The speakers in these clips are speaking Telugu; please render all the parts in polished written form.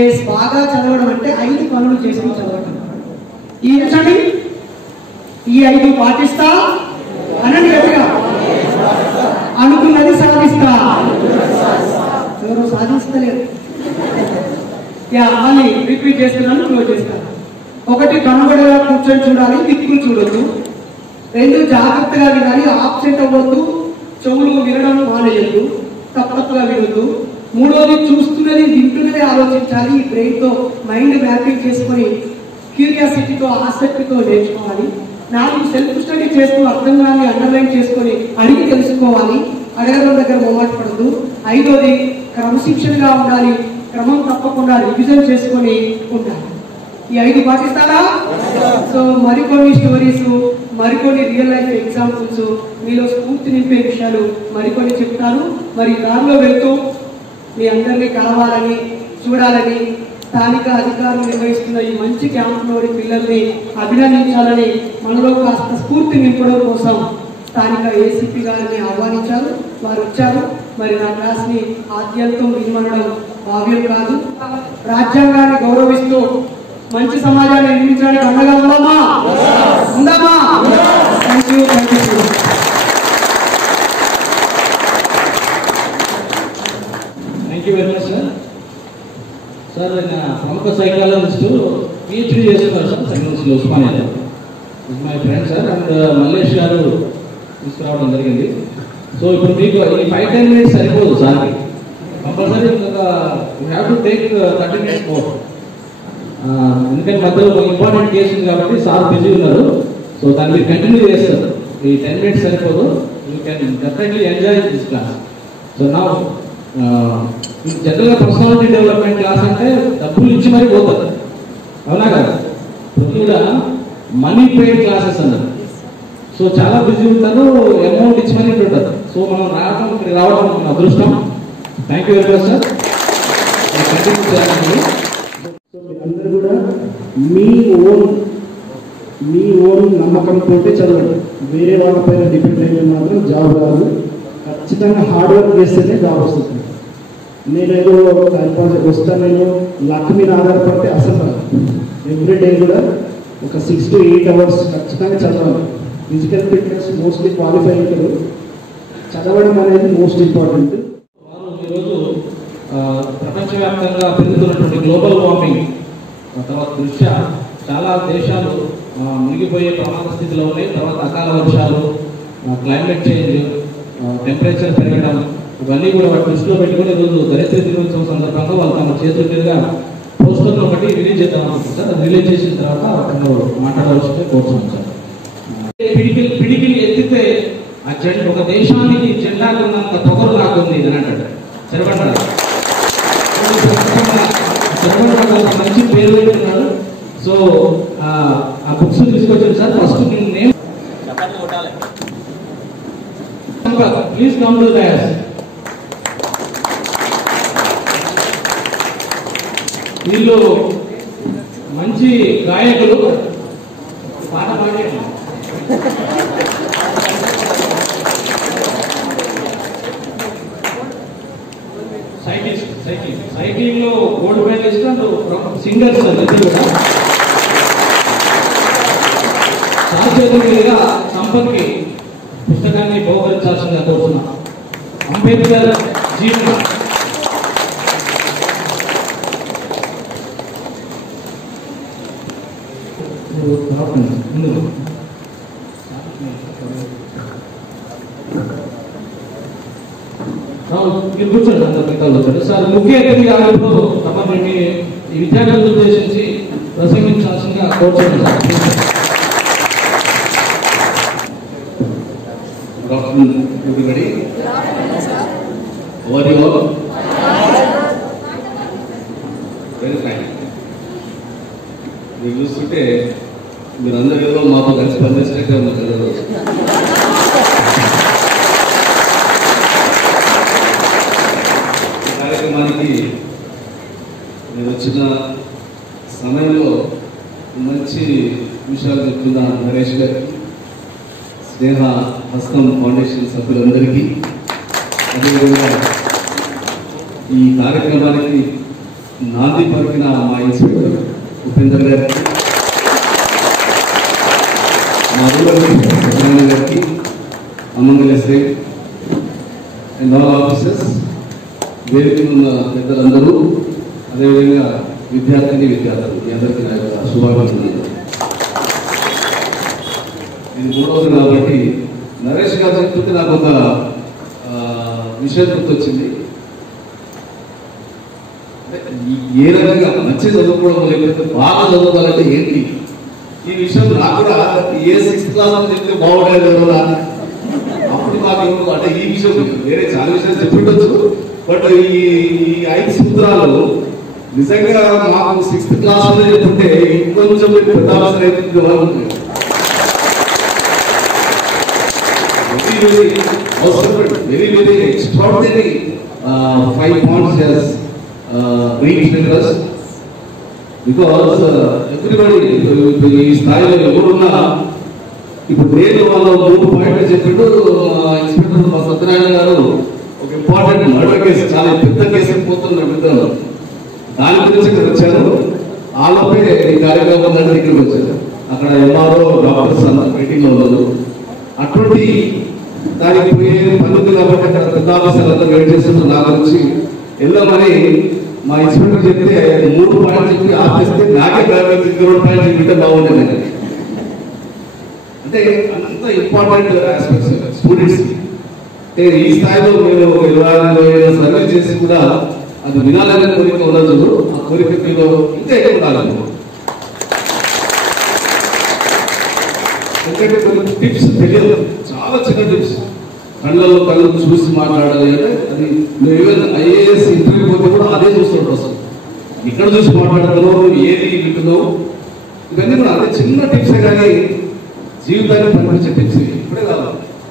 ఎస్, బాగా చదవడం అంటే 5 పనులు చేసుకుని చదవడం. ఈచండి, ఈ 5 పాటిస్తా అనండి గట్టిగా. అనుకున్నది సాధిస్తా. ఎవరు సాధిస్తలేరు. మళ్ళీ రిపీట్ చేస్తున్నాను, క్లోజ్ చేస్తాను. 1, కనబడేలా కూర్చొని చూడాలి, దిక్కులు చూడొద్దు. 2, జాగ్రత్తగా వినాలి, ఆబ్సెంట్ అవ్వద్దు, చెవులు వినడం మానేయద్దు, తప్పగా వినొద్దు. 3, చూస్తున్నది వింటున్నది ఆలోచించాలి, ఈ బ్రెయిన్ తో మైండ్ మ్యాపింగ్ చేసుకొని క్యూరియాసిటీతో ఆసక్తితో నేర్చుకోవాలి. 4, సెల్ఫ్ స్టడీ చేస్తూ అర్థం కాని అండర్లైన్ చేసుకొని అడిగి తెలుసుకోవాలి, అడగడం దగ్గర మొమాట పడదు. 5, క్రమశిక్షణగా ఉండాలి, క్రమం తప్పకుండా రివిజన్ చేసుకొని ఉండాలి. ఈ 5 పాటిస్తారా? సో మరికొన్ని స్టోరీస్, మరికొన్ని రియల్ లైఫ్ ఎగ్జాంపుల్స్, మీలో స్ఫూర్తి నింపే విషయాలు మరికొన్ని చెప్తాను. మరి దారిలో వెళ్తూ మీ అందరినీ కలవాలని, చూడాలని, స్థానిక అధికారులు నిర్వహిస్తున్న ఈ మంచి క్యాంపులోని పిల్లల్ని అభినందించాలని, మనలో కాస్త స్ఫూర్తి నింపడం కోసం స్థానిక ఏసీపీ గారిని ఆహ్వానించారు. వారు వచ్చారు. మరి నా క్లాస్ ని ఆద్యంతం వినమనడం భావ్యం కాదు. రాజ్యాంగాన్ని గౌరవిస్తూ మంచి సమాజాన్ని నిర్మించడానికి అండగా ఉందామా? ఉందామా? Thank you. Thank you very much sir. Sir ఆయన ప్రముఖ సైకాలజిస్ట్, పిహెచ్డి చేస్తున్నారు సార్ సైన్స్ లో ఉస్మానియాలో. My friend sir. And Mallesh garu తీసుకురావడం జరిగింది. సో ఇప్పుడు మీకు ఈ 5-10 minutes సరిపోదు సార్కి. కంపల్సరీ ఒక you have to take 30 minutes more. ఎందుకంటే మధ్యలో ఇంపార్టెంట్ కేసు ఉంది కాబట్టి సార్ బిజీ ఉన్నారు. సో దాన్ని మీరు కంటిన్యూ చేస్తారు. ఈ 10 minutes సరిపోదు. You can definitely enjoy this class. So నా జనరల్గా పర్సనాలిటీ డెవలప్మెంట్ క్లాస్ అంటే డబ్బులు ఇచ్చి మరీ పోతుంది, అవునా కదా? ప్రతి కూడా మనీ పెయిడ్ క్లాసెస్ అన్నారు. సో చాలా బిజీ ఉంటారు, అమౌంట్ ఇచ్చి మరీ ఉంటారు. సో మనం రావడం మన అదృష్టం. Thank you very much sir. అందరూ కూడా మీ ఓన్ నమ్మకంతో చదవండి. వేరే వాళ్ళపైన డిపెండ్ అయితే మాత్రం జాబ్ రాదు. ఖచ్చితంగా హార్డ్ వర్క్ చేస్తేనే జాబ్ వస్తుంది. నేనేదో వస్తాను, నేను లక్ మీద ఆధారపడితే అసలు రాదు. ఎవ్రీడే కూడా ఒక 6 to 8 hours ఖచ్చితంగా చదవాలి. ఫిజికల్ ఫిట్నెస్ మోస్ట్లీ క్వాలిఫై అవుతారు. చదవడం అనేది మోస్ట్ ఇంపార్టెంట్. ఈరోజు ప్రపంచవ్యాప్తంగా పెరుగుతున్నటువంటి గ్లోబల్ వార్మింగ్ తర్వాత దృష్ట్యా చాలా దేశాలు మునిగిపోయే ప్రమాద స్థితిలో ఉన్నాయి. తర్వాత అకాల వర్షాలు, క్లైమేట్ చేంజ్, టెంపరేచర్ పెరగడం, ఇవన్నీ కూడా వాటి దృష్టిలో పెట్టుకుని ఈరోజు దరిద్ర దినోత్సవం సందర్భంగా వాళ్ళు తమ చేతుల మీదుగా పోస్టర్లు ఒకటి రిలీజ్ చేద్దాం అనుకుంటారు సార్. అది రిలీజ్ చేసిన తర్వాత మాట్లాడవలసిందే కోరుతున్నాం సార్. పిడికిలు ఎత్తితే ఆ జెండా ఒక దేశానికి జెండాకు ఉన్నంత పొగరు నాకుంది అని అంటాడు చెరబండ. మంచి పేరు పెట్టుకున్నాడు. సో ఆ బుక్స్ తీసుకొచ్చాను సార్. ఫస్ట్ నేను ప్లీజ్ కమ్ టు డయాస్. వీళ్ళు మంచి గాయకులు, పాట పాడారు. సైక్లింగ్ లో గోల్డ్ మెడలిస్ట్ అండ్ సింగర్స్ ఇద్దరు కూడా. సాధ్యతగా సంపత్కి పుస్తకాన్ని బహుకరించాల్సిందిగా కోరుతున్నాం. అంబేద్కర్ జీవన కూర్చోండి. అందరు సార్ ముఖ్య అతిథిగా తమని ఈ విద్యార్థులను ఉద్దేశించి ప్రసంగించాల్సిందిగా కోరుతున్నాను sir. Good afternoon, everybody. How are you all? Very fine. మీరు చూస్తుంటే మీరందరూ ఏదో మాతో కలిసి పనిచేసినట్టే ఉన్నారు కదా. ఈ కార్యక్రమానికి నేను వచ్చిన సమయంలో మంచి విషయాలు చెప్తున్న నరేష్ గారికి, స్నేహ హస్తం ఫౌండేషన్ సభ్యులందరికీ, అదేవిధంగా ఈ కార్యక్రమానికి నాంది పలికిన మా ఇన్స్పెక్టర్ ఉపేందర్ గారికి, మా రూరల్ గారికి, అమ్మంగల్ ఎస్ఐ అండ్ ఆల్ ఆఫీసర్స్, వేదిక ఉన్న పెద్దలందరూ, అదేవిధంగా విద్యార్థులు మీ అందరికీ నా యొక్క శుభాకాంక్షలు. ఇది 3వ రోజు కాబట్టి నరేష్ గారు చెప్తుంటే నాకు ఒక విషయం గుర్తొచ్చింది. ఏ రకంగా మంచి చదువుకోవడం లేకపోతే బాగా చదువుకోవాలంటే ఏంటి, ఈ విషయం నాకు కూడా ఏ 6th క్లాస్ అని చెప్తే బాగుండేది కదా. అప్పుడు నాకు అంటే ఈ విషయం వేరే చాలా విషయాలు చెప్పిండొచ్చు, బట్ ఈ 5 సూత్రాలు నిజంగా మాకు 6th క్లాస్ లో చెప్తుంటే ఇంకొంచెం పెద్ద అవసరం అయితే very very extraordinary 5 points has reached with us because everybody ఈ స్థాయిలో ఎవరున్నా ఇప్పుడు నేను వాళ్ళ 3 పాయింట్లు చెప్పిండు. ఇన్స్పెక్టర్ మా సత్యనారాయణ గారు ఒక ఇంపార్టెంట్ మర్డర్ కేసు, చాలా పెద్ద కేసు పోతున్నారు పెద్దలు, దాని గురించి ఇక్కడ వచ్చారు. వాళ్ళపై ఈ కార్యక్రమం దగ్గరికి వచ్చారు. అక్కడ ఎంఆర్ఓ డాక్టర్స్ అంతా మీటింగ్ లో ఉన్నారు. అటువంటి దానికి పోయే పనులు కాబట్టి అక్కడ పెద్ద ఆఫీసర్లంతా వెయిట్ చేస్తున్నారు. నా గురించి వెళ్దామని మా ఇన్స్పెక్టర్ చెప్తే 3 పాయింట్లు చెప్పి ఆపేస్తే నాకే 2 పాయింట్లు చెప్తే బాగుండేది. అంటే అంత ఇంపార్టెంట్ ఆస్పెక్ట్స్ స్టూడెంట్స్. అంటే ఈ స్థాయిలో నేను 20 సర్వీస్ చేసి కూడా అది వినాలనే కోరిక ఉండదు. ఆ కోరిక మీరు ఇంకా ఎక్కువ ఉండాలి. ఎందుకంటే కొన్ని టిప్స్ తెలియదు, చాలా చిన్న టిప్స్, కళ్ళలో కళ్ళు చూసి మాట్లాడాలి అంటే అది నువ్వు ఈవెన్ ఐఏఎస్ ఇంటర్వ్యూ పోతే కూడా అదే చూస్తుంటావు. అసలు ఇక్కడ చూసి మాట్లాడుతున్నావు, ఏది వింటున్నావు, ఇవన్నీ కూడా అదే చిన్న టిప్సే కానీ జీవితాన్ని పనిపించే టిప్స్. ఇప్పుడే కాదు,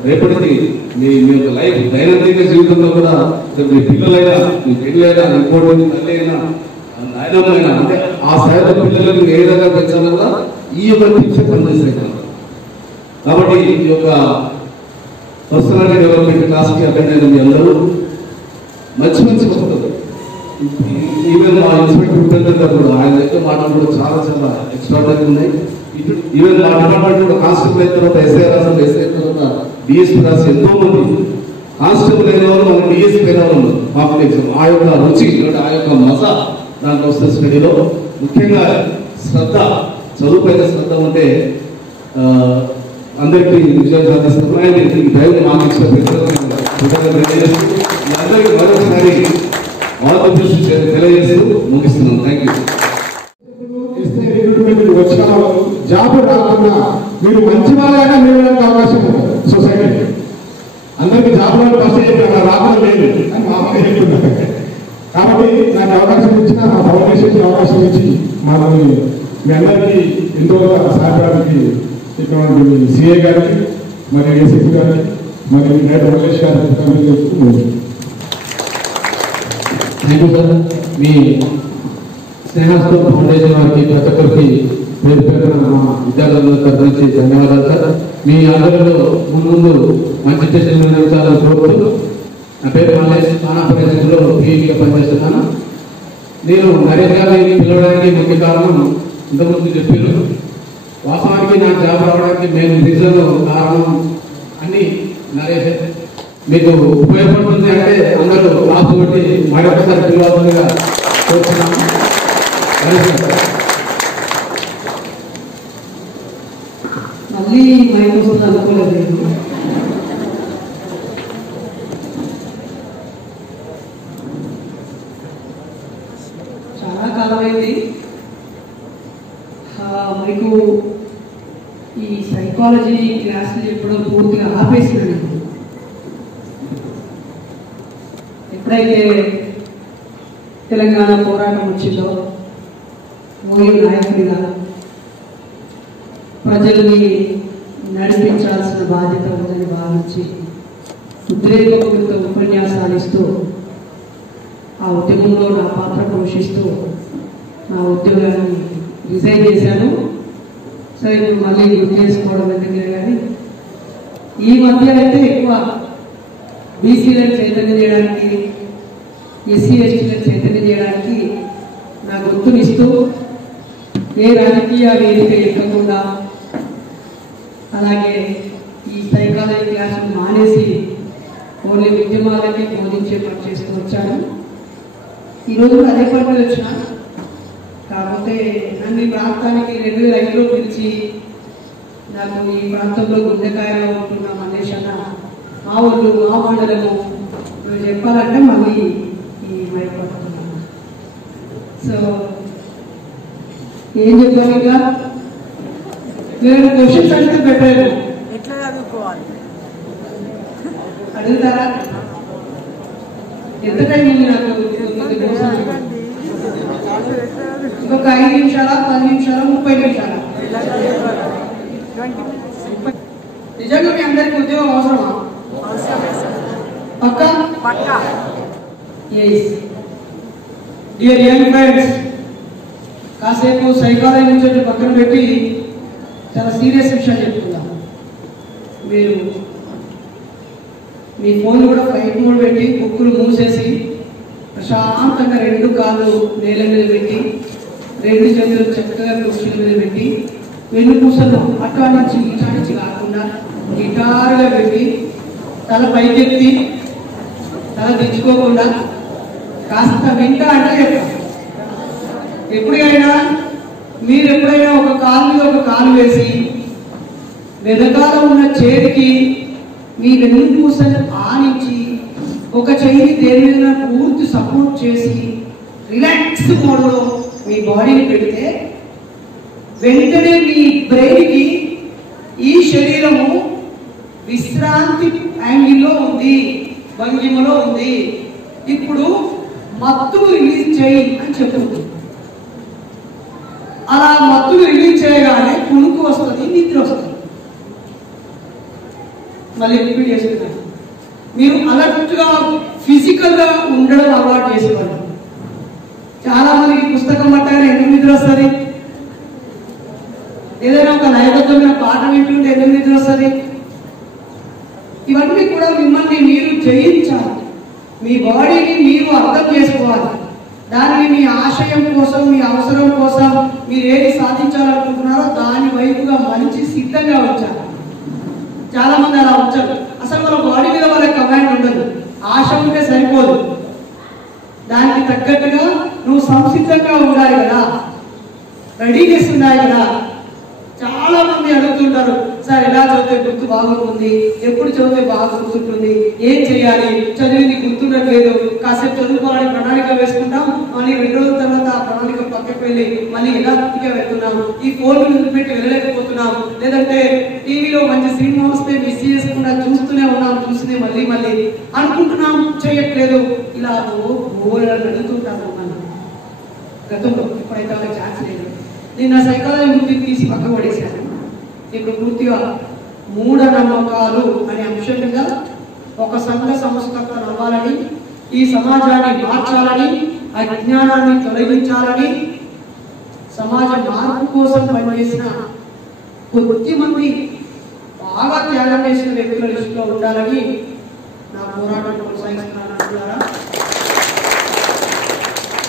రేపటికి మీ యొక్క లైఫ్ దైనందిక జీవితంలో కూడా మీ పిల్లలైనా, మీ పెళ్ళైనా, ఇంకోటి తల్లి అయినా, నాయనమైనా, అంటే ఆ స్థాయిలో పిల్లలకు ఏ విధంగా పెంచాలో కూడా ఈ యొక్క టిప్స్ పనిచేస్తాయి. కాబట్టి ఈ యొక్క పర్సనాలిటీ డెవలప్మెంట్ క్లాస్కి అటెండ్ అయిన మీ అందరూ మంచి మంచి వస్తుంది. ఈవెన్ మా ఇన్స్పెక్టర్ ఉపేందర్ గారు కూడా ఆయన దగ్గర మాటలు కూడా చాలా చాలా ఎక్స్ట్రాడనరీ ఉన్నాయి. ఈవెన్ మా డిపార్ట్మెంట్ కూడా కానిస్టేబుల్ అయిన తర్వాత ఎస్ఐ రాసిన, ఎస్ఐ తర్వాత డిఎస్పీ రాసి ఎంతో మంది కానిస్టేబుల్ అయిన వాళ్ళు మన డిఎస్పీ అయిన వాళ్ళు పాపులేషన్. ఆ యొక్క రుచి, ఆ యొక్క మజా దాంట్లో వస్తుంది స్టడీలో. ముఖ్యంగా శ్రద్ధ, చదువుపైన శ్రద్ధ ఉంటే అందరికీ విజయం సాధిస్తున్నాయి. ఈ డ్రైవ్ మాకు ఇచ్చిన అందరికీ మరొకసారి తెలియజేస్తూ ముగిస్తున్నాం. Thank you. వచ్చిన జాబ్ రాకుండా మీరు మంచి వాళ్ళైనా నిలవడానికి అవకాశం ఉంటుంది సొసైటీ. అందరికీ జాబ్లో ఫస్ట్ రావడం లేదు అని మా అమ్మ చెప్తున్నారు. కాబట్టి నాకు అవకాశం ఇచ్చిన మా ఫౌండేషన్ అవకాశం ఇచ్చి మనల్ని మీ అందరికీ ఎంతో సహాయపడడానికి ఇటువంటి సిఏ గారికి, మరియు ఏసీపీ గారికి, మరియు నేడు మల్లేష్ గారికి థ్యాంక్ యూ సార్. మీ స్నేహాస్తం ఫౌండేషన్ వారికి ప్రతి ఒక్కరికి పేరు పేరున మా విద్యార్థుల తరఫు నుంచి ధన్యవాదాలు సార్. మీ ఆధ్వర్యంలో ముందు మంచి టెస్టులు నిర్వహించాలని కోరుతూ, నా పేరు మల్లేష్, ఆనాపరేషన్లో పీఈగా పనిచేస్తున్నాను. నేను నరేష్ గారిని పిలవడానికి ముఖ్య కారణం ఇంతకుముందు చెప్పారు. వాస్తవానికి నా జాబ్ రావడానికి మెయిన్ రీజన్ కారణం అన్ని నరేష్. మీకు ఉపయోగపడుతుంది అంటే అందరూ రాసుబట్టి మరొకసారి పిలవాల్సిందిగా కోరుతున్నాను. మళ్ళీ మైక్ వస్తుంది అనుకోలేదు. చాలా కాలమైంది మీకు ఈ సైకాలజీ క్లాసులు చెప్పడం పూర్తిగా ఆపేసినాను. ఎప్పుడైతే తెలంగాణ పోరాటం వచ్చిందో, మోడీ నాయకుడిగా ప్రజల్ని నడిపించాల్సిన బాధ్యత ఉందని భావించి ఉద్రేకపూరిత ఉపన్యాసాలు ఇస్తూ ఆ ఉద్యమంలో నా పాత్ర పోషిస్తూ నా ఉద్యోగాన్ని రిజైన్ చేశాను. సరే, ఇప్పుడు మళ్ళీ గుర్తు చేసుకోవడం ఎందుకే కానీ ఈ మధ్య అయితే ఎక్కువ బీసీలను చైతన్యం చేయడానికి, ఎస్సీ ఎస్టీలను చైతన్యం చేయడానికి గొంతునిస్తూ ఏ రాజకీయ వేదిక ఎక్కకుండా అలాగే ఈ సైకాలజీ క్లాసులు మానేసి ఓన్లీ ఉద్యమాలకి బోధించే పని చేస్తూ వచ్చాను. ఈరోజు అదే పని వచ్చిన, కాకపోతే నన్ను ఈ ప్రాంతానికి 2005లో పిలిచి నాకు ఈ ప్రాంతంలో గుండెకాయలో ఉంటున్న మల్లేష్ అన్న మా ఊళ్ళు మా మండలము నువ్వు చెప్పాలంటే మళ్ళీ ఈ మైపడుతున్నాను. సో ఏం చెప్పాలి, ఇంకా నేను క్వశ్చన్స్ అడిగితే పెట్టలేదు, ఎట్లా చదువుకోవాలి అడుగుతారా? ఎంత టైం ఉంది నాకు? ఇంకొక 5 నిమిషాలా, 10 నిమిషాలా, 30 నిమిషాలా? నిజంగా మీ అందరికి ఉద్యోగం అవసరమా? పక్కా? ఎస్. డియర్ యంగ్ ఫ్రెండ్స్, కాసేపు సైకాలజీ నుంచి పక్కన పెట్టి చాలా సీరియస్ విషయాలు చెప్తున్నాం. మీరు మీ ఫోన్ కూడా ఫ్లైట్ మోడ్ పెట్టి కుక్కులు మూసేసి ప్రశాంతంగా 2 కాళ్ళు నేల మీద పెట్టి 2 చేతులు చక్కగా కుర్చీల మీద పెట్టి వెన్నుపూసలు అటు నుంచి ఇటు నుంచి కాకుండా గిటారుగా పెట్టి తల పైకెత్తి తల తెచ్చుకోకుండా కాస్త వింటా అంటే చెప్తాం. ఎప్పుడైనా మీరు ఎప్పుడైనా ఒక కాలు మీద ఒక కాలు వేసి వెనకాల ఉన్న చేతికి మీ వెన్నుపూసలు ఆనించి ఒక చెయ్యి దేని మీద పూర్తి సపోర్ట్ చేసి రిలాక్స్ మోడ్లో మీ బాడీని పెడితే వెంటనే మీ బ్రెయిన్కి ఈ శరీరము విశ్రాంతి యాంగిల్లో ఉంది, భంగిమలో ఉంది, ఇప్పుడు మత్తును రిలీజ్ చేయి అని చెప్తుంది. అలా మత్తును రిలీజ్ చేయగానే కునుకు వస్తుంది, నిద్ర వస్తుంది. మళ్ళీ రిపీట్ చేస్తున్నాను, మీరు అలర్ట్గా ఫిజికల్గా ఉండడం అలవాటు చేసుకోవాలి. చాలా మందికి పుస్తకం పట్టగానే ఎందుకు నిద్ర వస్తుంది? ఏదైనా ఒక నైవేద్యమైన పాట వింటుంటే ఎందుకు నిద్ర వస్తుంది? ఇవన్నీ కూడా మిమ్మల్ని మీరు జయించాలి. మీ బాడీని మీరు అర్థం చేసుకోవాలి. దాన్ని మీ ఆశయం కోసం, మీ అవసరం కోసం మీరు ఏది సాధించాలనుకుంటున్నారో దాని వైపుగా మలిచి సిద్ధంగా ఉంచాలి. చాలా మంది అలా ఉంచారు. అసలు మన బాడీ మీద వాళ్ళ కమాండ్ ఉండదు. ఆశ ఉంటే సరిపోదు, దానికి తగ్గట్టుగా నువ్వు సంసిద్ధంగా ఉండాలి కదా, రెడీనెస్ ఉండాలి కదా. చాలా మంది అడుగుతుంటారు, సార్ ఎలా చదివితే గుర్తు బాగుంటుంది, ఎప్పుడు చదివితే బాగా గుర్తుంటుంది, ఏం చేయాలి, చదివింది గుర్తుండట్లేదు, కాసేపు చదువుకోవాలని ప్రణాళిక వేసుకుంటాం, మళ్ళీ 2 రోజుల తర్వాత ఆ ప్రణాళిక పక్కకు వెళ్ళి మళ్ళీ యథార్థిగా వెళ్తున్నాం, ఈ ఫోన్ పెట్టి వెళ్ళలేకపోతున్నాం, లేదంటే టీవీలో మంచి సినిమా వస్తే మిస్ చేసుకుండా చూస్తూనే ఉన్నాం, చూస్తూనే మళ్ళీ మళ్ళీ అనుకుంటున్నాం, చేయట్లేదు. ఇలా అడుగుతుంటాను మనం గతంలో. ఇప్పుడైతే వాళ్ళకి ఛాన్స్ లేదు. నిన్న సైకాలజీ వృత్తిని తీసి పక్క పడేశాను. ఇప్పుడు పూర్తిగా మూఢనమ్మకాలు అనే అంశం మీద ఒక సంఘ సంస్కర్త అవ్వాలని, ఈ సమాజాన్ని మార్చాలని, అజ్ఞానాన్ని తొలగించాలని, సమాజ మార్పు కోసం పనిచేసిన కొద్దిమంది బాగా త్యాగం చేసిన వ్యక్తుల లిస్టులో ఉండాలని నా పోరాటం కొనసాగిస్తున్నాను.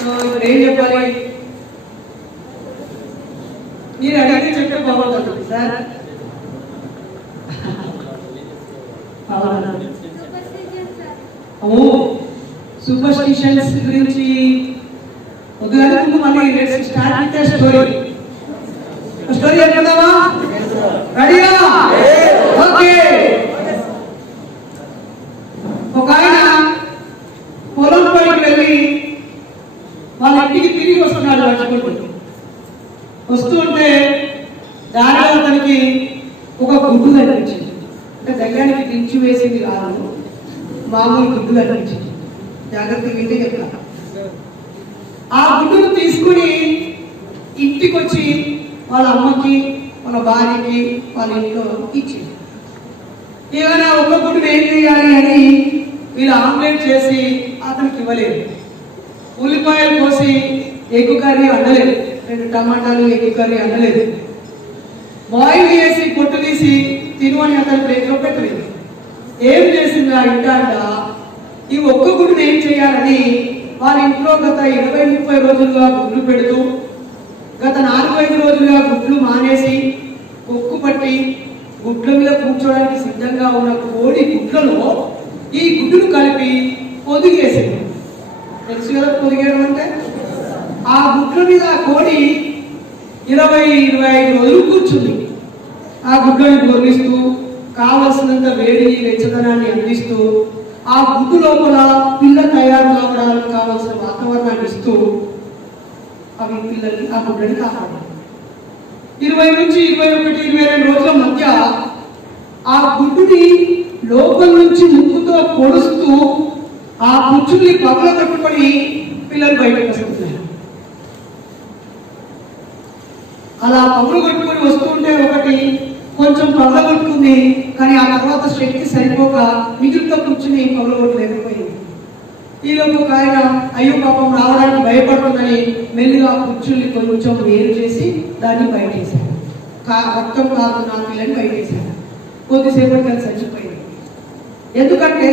సో ఇప్పుడు ఏం చెప్పాలి? మీరు అడిగితే చెప్తే బాగుంటుంది సార్. సూపర్స్టిషన్స్ గురించి ముందు మళ్ళీ స్టార్ట్ విత్ స్టోరీ. స్టోరీ చెప్తావా? రెడీగా? ఓకే. ఒక ఆయన పొలం పైకి వెళ్ళి వాళ్ళ ఇంటికి తిరిగి వస్తున్నాడు. వస్తుంటే దారిలో అతనికి ఒక గుడ్డు కనిపించింది. అంటే దయ్యానికి దించి వేసింది కాదు, మామూలు గుడ్డు కనిపించింది. జాగ్రత్తగా వింటే చెప్తా. ఆ గుడ్డును తీసుకుని ఇంటికి వచ్చి వాళ్ళ అమ్మకి, వాళ్ళ భార్యకి, వాళ్ళ ఇంట్లో ఇచ్చింది. ఏమైనా ఒక గుడ్డును ఏం చేయాలి అని వీళ్ళు ఆమ్లెట్ చేసి అతనికి ఇవ్వలేదు. ఉల్లిపాయలు కోసి ఎగ్గు కర్రీ వండలేదు, 2 టమాటాలు ఎగ్గు కర్రీ వండలేదు. బాయిల్ చేసి పొట్టు తీసి తిను అని అతని ప్లేట్లో పెట్టలేదు. ఏం చేసింది ఆ ఇంటాంట, ఈ ఒక్క గుడ్డును ఏం చేయాలని వాళ్ళ ఇంట్లో గత 20-30 రోజులుగా గుడ్లు పెడుతూ గత 4-5 రోజులుగా గుడ్లు మానేసి కొక్కు పట్టి గుడ్ల మీద కూర్చోడానికి సిద్ధంగా ఉన్న కోడి గుడ్లలో ఈ గుడ్డును కలిపి పొదిగేసింది. తెలుసు కదా పొదిగేయడం అంటే? ఆ గుడ్ల మీద ఆ కోడి 20-25 రోజులు కూర్చుంది. ఆ గుడ్లను పొదిగిస్తూ కావలసినంత వేడి వెచ్చదనాన్ని అందిస్తూ ఆ గుడ్డు లోపల పిల్ల తయారు కావడానికి కావాల్సిన వాతావరణాన్ని ఇస్తూ అవి పిల్లల్ని ఆ గుడ్డని కాపాడాలి. 20 నుంచి 21-22 రోజుల మధ్య ఆ గుడ్డుని లోపల నుంచి ముక్కుతో పొడుస్తూ ఆ కుచ్చుల్ని పగల కట్టుకొని పిల్లలు బయటకు వస్తున్నారు. అలా పగలు కట్టుకొని వస్తుంటే ఒకటి కొంచెం పగలగొట్టుకుంది, కానీ ఆ తర్వాత శక్తి సరిపోక మిగులుతో కూర్చుని పగలగొట్టలేకపోయింది. ఈలోపు ఒక ఆయన అయ్యో పాపం రావడానికి భయపడుతుందని మెల్లిగా కుర్చీల్ని కొంచెం వేరు చేసి దాన్ని బయటేశాడు. రక్తం కాదు నా పిల్లని బయటేశాడు. కొద్దిసేపటికి అది చచ్చిపోయింది. ఎందుకంటే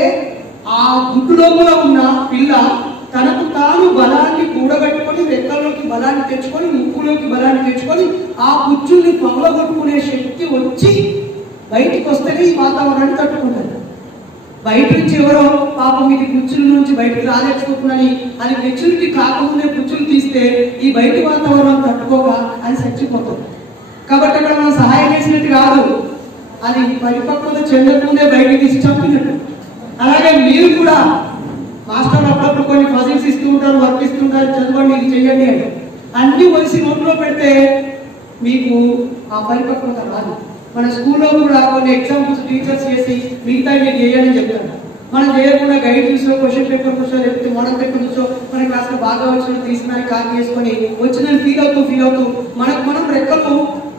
ఆ గుడ్డు లోపల ఉన్న పిల్ల తనకు తాను బలాన్ని కూడగట్టుకొని రెక్కల్లోకి బలాన్ని తెచ్చుకొని ముక్కులోకి బలాన్ని తెచ్చుకొని ఆ కుచ్చుల్ని పగలగొట్టుకునే శక్తి వచ్చి బయటికి వస్తేనే ఈ వాతావరణాన్ని తట్టుకుంటారు. బయట నుంచి ఎవరో పాపం ఇది కుచ్చుల నుంచి బయటకు రాలేకపోతుందని అది మెచ్యూరిటీ కాకముందే కుచ్చులు తీస్తే ఈ బయటి వాతావరణం తట్టుకోక అది చచ్చిపోతుంది. కాబట్టి అక్కడ మనం సహాయం చేసినట్టు కాదు, అది పరిపక్వత చెందకముందే బయటకు తీసి చంపినట్టు. అలాగే మీరు కూడా మాస్టర్ అప్పుడప్పుడు కొన్ని పజిల్స్ ఇస్తూ ఉంటారు, వర్క్ ఇస్తుంటారు, చదవండి ఇది చెయ్యండి అంటే అన్ని వలిసి నోట్లో పెడితే మీకు ఆ పరిపక్వత రాదు. మన స్కూల్లో కూడా కొన్ని ఎగ్జాంపుల్స్ టీచర్స్ చేసి మిగతా మీరు చేయాలని చెప్తారు. మనం చేయకుండా గైడ్ చూసో క్వశ్చన్ పేపర్ చూసో లేకపోతే మోడల్ పేపర్ చూసో మన క్లాస్లో బాగా వచ్చిన తీసుకుని కాపీ చేసుకొని వచ్చిన ఫీల్ అవుతూ మనం రెక్కలు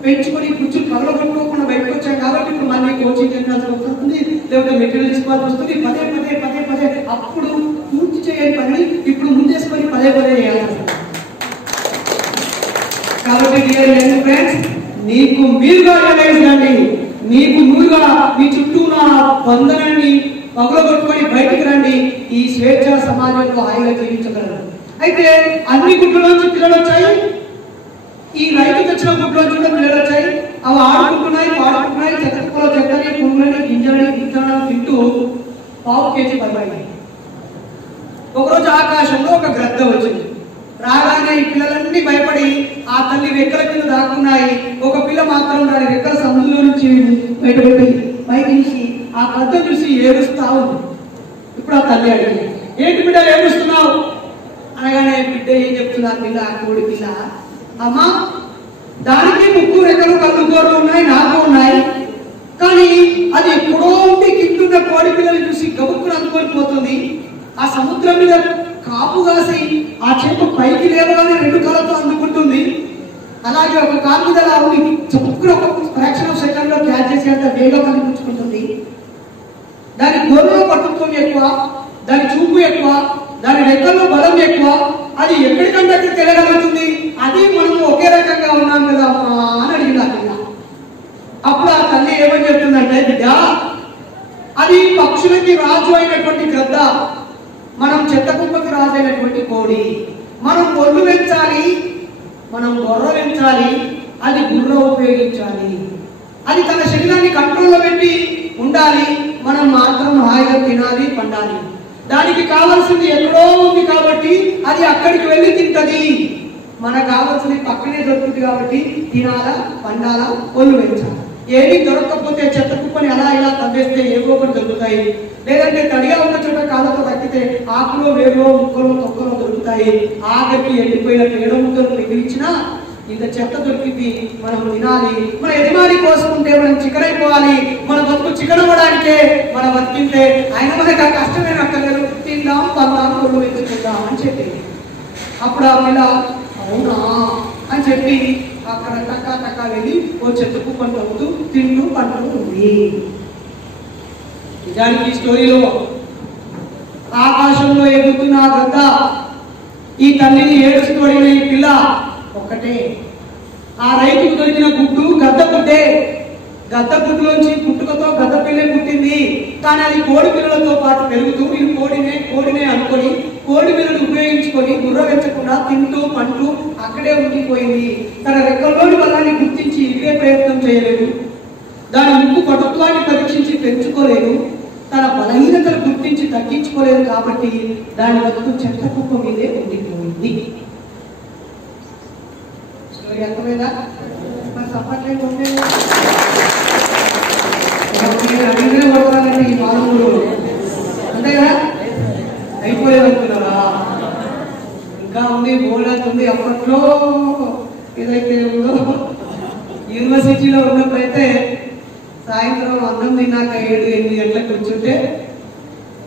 పెంచుకొని కుర్చీలు పగలగొట్టుకోకుండా బయటకు వచ్చాం కాబట్టి ఇప్పుడు మళ్ళీ కోచింగ్ వెళ్ళాల్సి వస్తుంది, లేకపోతే మెటీరియల్ తీసుకోవాల్సి వస్తుంది. పదే అప్పుడు పూర్తి చేయని పని ఇప్పుడు ముందేసుకొని పదే చేయాల్సి. కాబట్టి డియర్ యంగ్ ఫ్రెండ్స్, నీకు మీరుగా రియలైజ్ కండి, నీకు మీరుగా మీ చుట్టూ ఉన్న బంధనాన్ని పగలగొట్టుకొని బయటికి రండి. ఈ స్వేచ్ఛ సమాజంలో హాయిగా జీవించగలరు. అయితే అన్ని గుడ్లలోంచి పిల్లలు వచ్చాయి, ఈ రైతు తెచ్చిన గుడ్లోంచి కూడా పిల్లలు వచ్చాయి. అవి ఆడుకుంటున్నాయి, పాడుకుంటున్నాయి, చెత్తలో చెత్తని పురుగులని గింజలని విత్తనాలను తింటూ 1/2 కేజీ బరువైనాయి. ఒకరోజు ఆకాశంలో ఒక గ్రద్ద వచ్చింది. రాగానే ఈ పిల్లలన్నీ భయపడి ఆ తల్లి రెక్కల కింద దాక్కున్నాయి. ఒక పిల్ల మాత్రం దాని రెక్కల సముద్రంలో నుంచి బయటపెట్టి పైకించి ఆ గ్రద్ద చూసి ఏడుస్తా ఉంది. ఇప్పుడు ఆ తల్లి అడిగింది, ఏంటి బిడ్డ ఏడుస్తున్నావు అనగానే బిడ్డ ఏం చెప్తున్నా పిల్ల, ఆ కోడి పిల్ల, అమ్మా దానికి ముక్కు రెక్కలు కళ్ళు గోరు ఉన్నాయి, నాకు ఉన్నాయి, కానీ అది ఎప్పుడో ఉండి కిందున్న కోడి పిల్లలు చూసి గబుక్కును అందుకొని పోతుంది. ఆ సముద్రం మీద కాపు కాసి ఆ చేప పైకి లేవగానే 2 కాళ్ళతో అందుకుంటుంది. అలాగే ఒక కాలు మీద ఉండి చప్పుకుని ఒక ఫ్రాక్షన్ ఆఫ్ సెకండ్ లో క్యాచ్ చేసేంత వేగంగా కనిపించుకుంటుంది. దాని గోరులో పట్టుత్వం ఎక్కువ, దాని చూపు ఎక్కువ, దాని రెక్కల్లో బలం ఎక్కువ. అది ఎక్కడికంటే అక్కడికి వెళ్ళగలుగుతుంది. అది మనం ఒకే రకంగా ఉన్నాం కదా అమ్మా అని అడిగింది. అప్పుడు ఆ తల్లి ఏమని చెప్తుందంటే, బిడ్డ అది పక్షులకి రాజు అయినటువంటి గ్రద్ద, మనం చెత్త కుప్పకి రాజు అయినటువంటి కోడి. మనం ఒళ్ళు పెంచాలి, మనం గొర్ర పెంచాలి, అది గుర్ర ఉపయోగించాలి. అది తన శరీరాన్ని కంట్రోల్లో పెట్టి ఉండాలి, మనం మాత్రం హాయిగా తినాలి, పండాలి. దానికి కావాల్సింది ఎక్కడో ఉంది కాబట్టి అది అక్కడికి వెళ్ళి తింటది. మనకు కావాల్సింది పక్కనే దొరుకుతుంది కాబట్టి తినాలా, పండాలా, ఒళ్ళు పెంచాలి. ఏమీ దొరకకపోతే చెత్త కుప్పని అలా ఇలా తవ్వేస్తే ఏవో ఒకటి దొరుకుతాయి. లేదంటే తడిగా ఉన్న చోట కాళ్ళతో తగ్గితే ఆకులో వేరులో ముక్కలో తొక్కలో దొరుకుతాయి. ఆఖరికి ఎండిపోయిన పేడ ముక్కలు మిగిలిచ్చినా ఇంత చెత్త దొరికింది, మనం తినాలి. మన యజమాని కోసం ఉంటే మనం చికెన్ అయిపోవాలి. మన బతుకు చికెన్ అవ్వడానికే మన బతికింటే ఆయన మనకు ఆ కష్టమైన అక్కర్లేదు, తిందాం పందాం ఒళ్ళు పెంచుకుందాం అని చెప్పి అప్పుడు ఆ పిల్ల అవునా అని చెప్పి అక్కడ టకా వెళ్ళి ఓ చెత్త కుప్పని తవ్వుతూ తింటూ పంటలు ఉంది. నిజానికి ఈ స్టోరీలో ఆకాశంలో ఎగురుతున్న ఆ గద్ద, ఈ తల్లిని ఏడుస్తూ అడిగిన ఈ పిల్ల ఒక్కటే. ఆ రైతుకు దొరికిన గుడ్డు గద్ద గుడ్డే. గద్ద గుడ్డులోంచి పుట్టుకతో గద్ద పిల్లే పుట్టింది. కానీ అది కోడి పిల్లలతో పాటు పెరుగుతూ నేను కోడినే అనుకొని కోడి మీదను ఉపయోగించుకొని గుర్ర వెచ్చకుండా తింటూ పంటూ అక్కడే ఉండిపోయింది. తన రెక్కల్లోని బలాన్ని గుర్తించి ఇదే ప్రయత్నం చేయలేదు. దాని ముక్కు పటుత్వాన్ని పరీక్షించి పెంచుకోలేదు. తన బలహీనతను గుర్తించి తగ్గించుకోలేదు. కాబట్టి దాని బతుకు చెత్త కుప్ప మీదే ఉండిపోయింది. స్టోరీ అర్థమైందా? మరి సపట్లేదు ఉంటే అడిగిన పడతానంటే ఈ మానవుడు అంతే కదా, అయిపోలేదు అనుకున్నారా? ఇంకా ఉంది, బోనస్ ఉంది. అప్పట్లో ఏదైతే ఉందో యూనివర్సిటీలో ఉన్నప్పుడైతే సాయంత్రం అన్నం తిన్నాక 7-8 గంటలకు కూర్చుంటే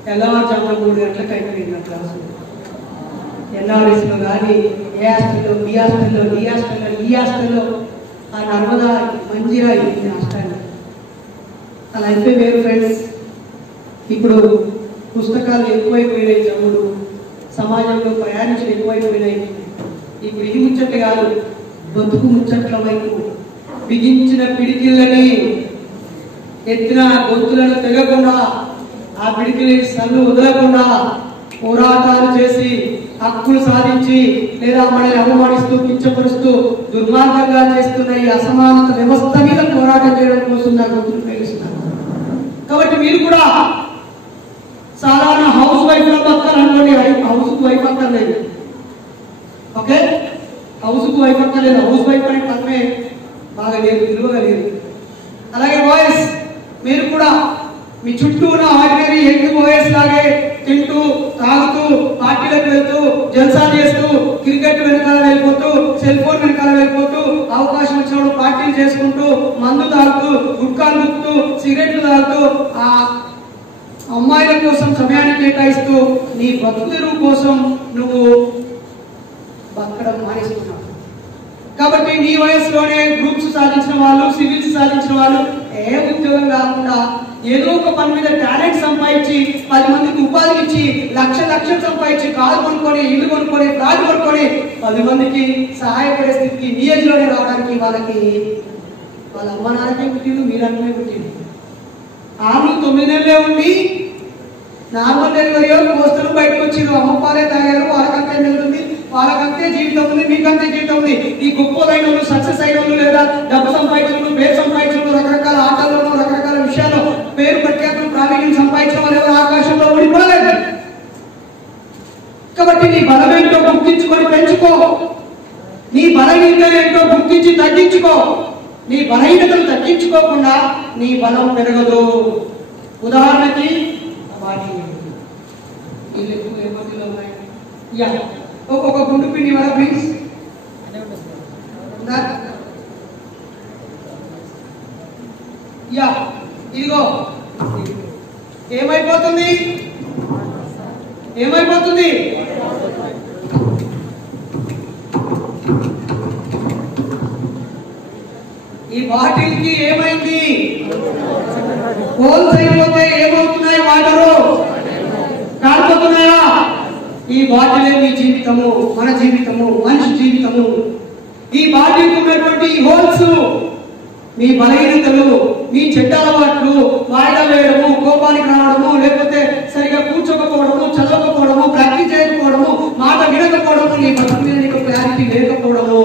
తెల్లవారుజామున 3 గంటలకు అయిపోయింది క్లాసు. ఎన్ఆర్ఎస్లో కానీ ఏ హాస్టల్లో, బి హాస్టల్లో, డి హాస్టల్లో, ఈ హాస్టల్లో, ఆ నర్మదా మంచిగా అయిపోయింది హాస్టల్. అలా అయితే వేరు ఫ్రెండ్స్. ఇప్పుడు పుస్తకాలు ఎక్కువైపోయినాయి, చదువులు సమాజంలో ప్రయాణించడం ఎక్కువైపోయినాయి. ఇప్పుడు ఈ ముచ్చట్లు కాదు, బతుకు ముచ్చట్ల వైపు బిగించిన పిడికిళ్ళని ఎత్తిన గొంతులను తెగకుండా, ఆ పిడికిలి సన్ను వదలకుండా పోరాటాలు చేసి హక్కులు సాధించి లేదా మనల్ని అవమానిస్తూ కించపరుస్తూ దుర్మార్గంగా చేస్తున్న ఈ అసమానత వ్యవస్థ మీద పోరాటం చేయడం కోసం నా గొంతులు పేలుస్తున్నారు. కాబట్టి మీరు కూడా సాధారణ హౌస్ వైఫ్ లో బతకాలనుకోండి. హౌస్ కు వైఫ్ అక్కర్లేదు, ఓకే? హౌస్ కు వైఫ్ అక్కర్లేదు. హౌస్ వైఫ్ అనే పదమే బాగా లేదు, విలువగా లేదు. అలాగే బాయ్స్, మీరు కూడా మీ చుట్టూ ఉన్న ఆర్డినరీ యంగ్ బాయ్స్ లాగే తింటూ తాగుతూ పార్టీలకు వెళ్తూ జల్సా చేస్తూ క్రికెట్ వెనకాల వెళ్ళిపోతూ సెల్ ఫోన్ వెనకాల వెళ్ళిపోతూ అవకాశం వచ్చినప్పుడు పార్టీలు చేసుకుంటూ మందు తాగుతూ గుట్కాలు గుర్తూ సిగరెట్లు తాగుతూ ఆ అమ్మాయిల కోసం సమయాన్ని కేటాయిస్తూ నీ బతుకు కోసం నువ్వు బతకడం మానేస్తున్నావు. కాబట్టి నీ వయసులోనే గ్రూప్స్ సాధించిన వాళ్ళు, సివిల్స్ సాధించిన వాళ్ళు ఏ ఉద్యోగం కాకుండా ఏదో ఒక పని మీద టాలెంట్ సంపాదించి 10 మందికి ఉపాధి ఇచ్చి లక్షలు సంపాదించి కారు కొనుక్కొని, ఇల్లు కొనుక్కొని, ఫ్లాట్ కొనుక్కొని 10 మందికి సహాయపడే స్థితికి నీ ఏజ్లోనే రావడానికి వాళ్ళకి వాళ్ళ అమ్మ నాన్నకే పుట్టిండు, మీరన్నే పుట్టిండు. 9 నెలలే ఉండి నార్మల్ డెలివరీ పోస్టులు బయటకు వచ్చిండు. అమ్మ పాలే తాగారు, వాళ్ళకంతే మిగులుతుంది, వాళ్ళకంతే జీవితం ఉంది, మీకంతే జీవితం ఉంది. ఈ గొప్పలైన వాళ్ళు, సక్సెస్ అయిన వాళ్ళు లేదా డబ్బు సంపాదించడం, పేరు సంపాదించడం, రకరకాల ఆటల్లోనూ రకరకాల విషయాల్లో పేరు ప్రఖ్యాతులు ప్రావీణ్యం సంపాదించడం వాళ్ళు ఎవరు ఆకాశంలో ఊడిపోలేదు. కాబట్టి నీ బలమేంటో గుర్తించుకొని పెంచుకో. నీ బలహీనత ఏంటో గుర్తించి తగ్గించుకో. నీ బలహీనతలు తగ్గించుకోకుండా నీ బలం పెరగదు. ఉదాహరణకి ఒక గుండు పిండి వల్ల ప్లీజ్. యా, ఇదిగో ఏమైపోతుంది, ఏమైపోతుంది? ఈ బాటిల్ కి ఏమైంది? హోల్స్ అయిపోతే ఏమవుతున్నాయి? వాటరు కాలిపోతున్నాయా? ఈ బాటిలే మీ జీవితము, మన జీవితము, మనిషి జీవితము. ఈ బాటిల్ ఉన్నటువంటి హోల్స్ మీ బలహీనతలు, మీ చెడ్డ అలవాట్లు, వాయిదా వేయడము, కోపానికి రావడము, లేకపోతే సరిగా కూర్చోకపోవడము, చదవకపోవడము, ప్రాక్టీస్ చేయకపోవడము, మాట వినకపోవడము, నీ బతుకు మీద నీకు క్లారిటీ లేకపోవడము.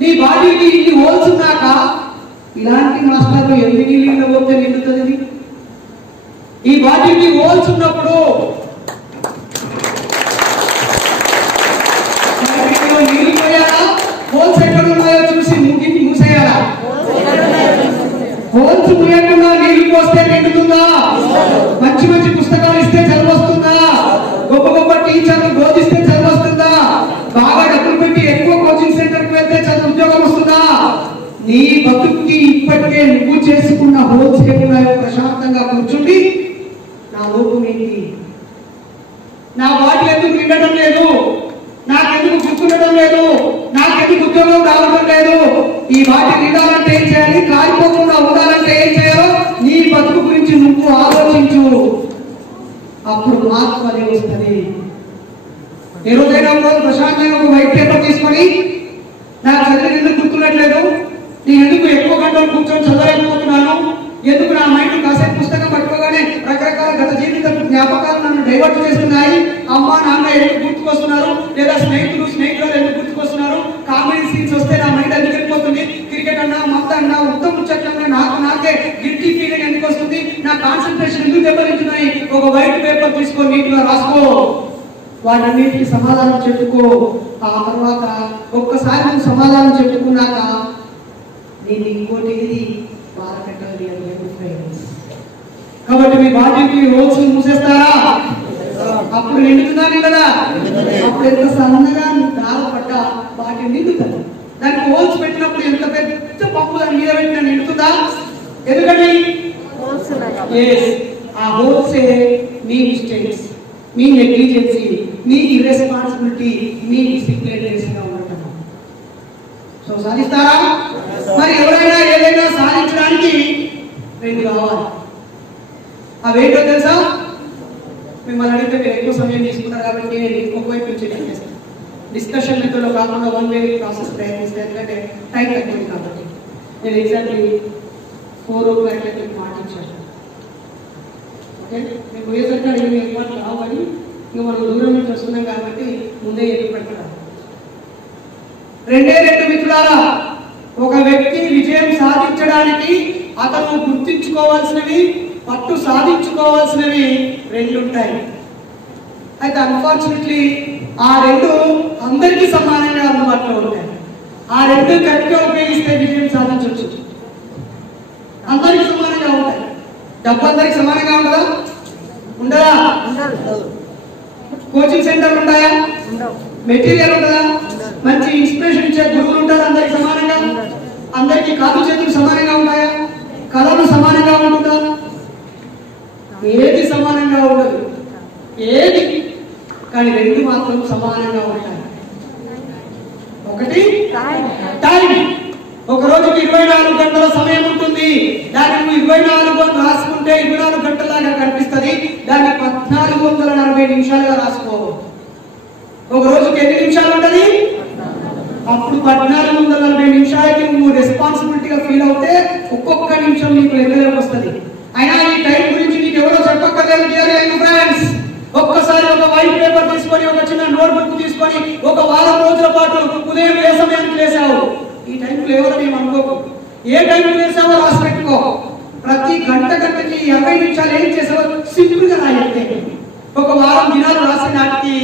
నీ బాడీకి ఇన్ని హోల్స్ ఉన్నాక ఇలాంటి మాస్టర్లు ఎన్ని నీళ్ళు పోతే నిండుతుంది? ఈ బాడీకి హోల్స్ ఉన్నప్పుడు నీళ్ళు పోయాలా? హోల్స్ ఎక్కడ ఉన్నాయో చూసి మూసేయాలా? హోల్స్ ముయ్యకుండా నీళ్లు పోస్తే నిండుతుందా? మంచి మంచి పుస్తకాలు ఇస్తే చదువు వస్తుందా? గొప్ప గొప్ప టీచర్లు బోధిస్తే చదువు వస్తుందా? బాగా డబ్బులు పెట్టి ఎక్కువ కోచింగ్ సెంటర్కి వెళ్తే చదువు ఉద్యోగం వస్తుందా? నీ బతుక్కి ఇప్పటికే నువ్వు చేసుకున్న హోల్స్ ఏమున్నాయో ప్రశాంతంగా కూర్చుండి, నా లోపం ఏంటి, నా వాటి ఎందుకు నిండటం లేదు, నాకెందుకు గుర్తుండటం లేదు, నాకెందుకు ఉద్యోగం రావడం లేదు, ఈ వాటి నిండాలంటే ఏం చేయాలి, కాలిపోకుండా ఉండాలంటే ఏం చేయాలో నీ బతుకు గురించి నువ్వు ఆలోచించు. అప్పుడు మార్పు అనేది వస్తుంది. ఏ రోజైనా రోజు ప్రశాంతంగా ఒక వైట్ పేపర్ తీసుకొని, నాకు చదివి ఎందుకు గుర్తున్నట్లేదు, నేను ఎందుకు ఎక్కువ గంటలు కూర్చొని చదవలేకపోతున్నాను, ఎందుకు నా మైండ్ కాసేపు పుస్తకం పట్టుకోగానే రకరకాల గత జీవిత జ్ఞాపకాలు నన్ను డైవర్ట్ చేస్తున్నాయి, అమ్మ నాన్న ఎందుకు గుర్తుకొస్తున్నారు, లేదా స్నేహితులు ఎందుకు గుర్తుకొస్తున్నారు. కామెడీ సీన్స్ వస్తే నా మైండ్ ఎందుకు వెళ్ళిపోతుంది, క్రికెట్ అన్నా మత్త అన్నా ఉత్తమ ముచ్చట్లన్నా నాకే గిల్టీ ఫీలింగ్ ఎందుకు వస్తుంది, నా కాన్సన్ట్రేషన్ ఎందుకు దెబ్బతింటున్నాయి. ఒక వైట్ పేపర్ తీసుకొని నీట్గా రాసుకో, వాటన్నిటికి సమాధానం చెప్పుకో. ఆ తర్వాత ఒక్కసారి నువ్వు సమాధానం చెప్పుకున్నాక నేను ఇంకోటి ఏది బాధ పెట్టాలి అని ఫ్రెండ్స్. కాబట్టి మీ బాధ్యతకి రోజు మూసేస్తారా, అప్పుడు నిండుతుందా నిండదా, అప్పుడు ఎంత సన్నగా బాధపడ్డా వాటి నిండుతుంది. దానికి హోల్స్ పెట్టినప్పుడు ఎంత పెద్ద పప్పు దాని మీద పెట్టినా నిండుతుందా, ఎందుకంటే ఆ హోల్సే మీ మిస్టేక్స్, మీ నెగ్లిజెన్సీ, మీ ఇర్రెస్పాన్సిబిలిటీ, మీ డిసిప్లినరీస్ గా ఉండటం. సో సాధిస్తారా? మరి ఎవరైనా ఏదైనా సాధించడానికి రెండు కావాలి. అవేంటో తెలుసా? మిమ్మల్ని అడిగితే మీరు ఎక్కువ సమయం తీసుకున్నారు కాబట్టి నేను ఒకవైపు నుంచి చేస్తాను. డిస్కషన్ మెథడ్లో కాకుండా వన్ వే ప్రాసెస్ ప్రయత్నిస్తే, ఎందుకంటే టైం తగ్గింది కాబట్టి. నేను ఎగ్జాక్ట్లీ 4 o'clock మాటించాను. ఓకే, నేను పోయేసరికి అడిగిన ఎక్కువ రావాలి, ఇంకా మనం దూరం నుంచి వస్తున్నాం కాబట్టి ముందే ఎదురు పెట్టాలి. 2 మిత్రులారా, ఒక వ్యక్తి విజయం సాధించడానికి అతను గుర్తించుకోవాల్సినవి, పట్టు సాధించుకోవాల్సినవి 2 ఉంటాయి. అయితే అన్ఫార్చునేట్లీ ఆ 2 అందరికీ సమానంగా అందుబాటులో ఉంటాయి. ఆ 2 గట్టిగా ఉపయోగిస్తే విజయం సాధించవచ్చు. అందరికి సమానంగా ఉంటాయి. డబ్బు అందరికి సమానంగా ఉండదా, ఉండదా? కోచింగ్ సెంటర్లు ఉంటాయా, మెటీరియల్ ఉంటుందా, మంచి ఇన్స్పిరేషన్ ఇచ్చే గురువులు ఉంటారు అందరికి సమానంగా, అందరికి కాలు చేతులు సమానంగా ఉంటాయా, కళలు సమానంగా ఉంటుందా? ఏది సమానంగా ఉండదు, ఏది. కానీ 2 మాత్రం సమానంగా ఉంటాయి. ఒకటి టైం. ఒక రోజుకి 24 గంటల సమయం ఉంటుంది. దాన్ని నువ్వు 24 అని రాసుకుంటే 24 గంటలాగా కనిపిస్తుంది. దాన్ని 1440 నిమిషాలుగా రాసుకో. ఒక రోజుకి ఎన్ని నిమిషాలు ఉంటుంది? అప్పుడు 1440 నిమిషాలకి నువ్వు రెస్పాన్సిబిలిటీగా ఫీల్ అవుతే ఒక్కొక్క నిమిషం నీకు లెక్కలోకి వస్తుంది. అయినా ఈ టైం గురించి నీకు ఎవరో చెప్పక్కర్లేదు డియర్ ఫ్రెండ్స్. ఒక్కసారి ఒక వైట్ పేపర్ తీసుకొని, ఒక చిన్న నోట్బుక్ తీసుకొని, ఒక వారం రోజుల పాటు ఉదయం ఏ సమయానికి లేసావు, ఈ టైంలో ఎవరో మేము అనుకోకు, ఏ టైంలో లేసావో రాసి పెట్టుకో. ప్రతి గంటకి 20 నిమిషాలు ఏం చేసావో సింపుల్ గా రాయంటే ఒక వారం దినాలు రాసే నాటికి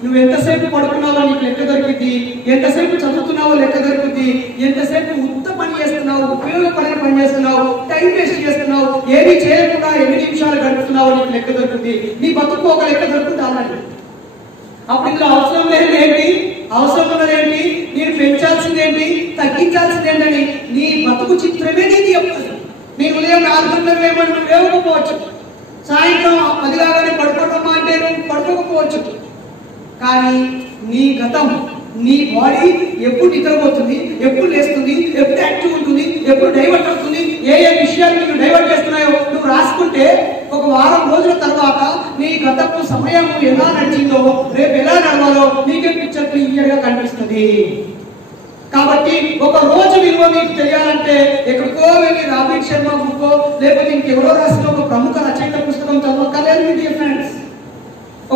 నువ్వు ఎంతసేపు పడుకున్నావో నీకు లెక్క దొరికింది, ఎంతసేపు చదువుతున్నావో లెక్క దొరికింది, ఎంతసేపు ఉత్త పని చేస్తున్నావు, ఉపయోగపడిన పని చేస్తున్నావు, టైం వేస్ట్ చేస్తున్నావు, ఏది చేయకుండా ఎన్ని నిమిషాలు గడుపుతున్నావో నీకు లెక్క దొరుకుతుంది. నీ బతుకు ఒక లెక్క దొరుకుతుంది అన్నట్టు. అప్పుడు ఇందులో అవసరం లేనిది ఏంటి, అవసరం ఉన్నది ఏంటి, నేను పెంచాల్సింది ఏంటి, తగ్గించాల్సింది ఏంటని నీ బతుకు చిత్రమే నీకు చెప్తుంది. నీ ఉదయం 4 గంటలకు లేమని నువ్వు లేవకపోవచ్చు, సాయంత్రం 10 కాగానే పడుకోవడమా అంటే నువ్వు పడుకోకపోవచ్చు. కానీ నీ గతం, నీ బాడీ ఎప్పుడు నిద్రపోతుంది, ఎప్పుడు లేస్తుంది, ఎప్పుడు యాక్టివ్ ఉంటుంది, ఎప్పుడు డైవర్ట్ అవుతుంది, ఏ విషయాలు నువ్వు డైవర్ట్ చేస్తున్నాయో నువ్వు రాసుకుంటే ఒక వారం రోజుల తర్వాత నీ గతపు సమయం ఎలా నడిచిందో రేపు ఎలా నడవాలో నీకే పిక్చర్ క్లియర్ గా కనిపిస్తుంది. కాబట్టి ఒక రోజు విలువ మీకు తెలియాలంటే ఎక్కడికో వెళ్ళి రాబిన్ శర్మ బుక్కో లేకపోతే ఇంకెవరో రాసిన ఒక ప్రముఖ రచయిత పుస్తకం చదవక్కర్లేదు మీ డియర్ ఫ్రెండ్స్.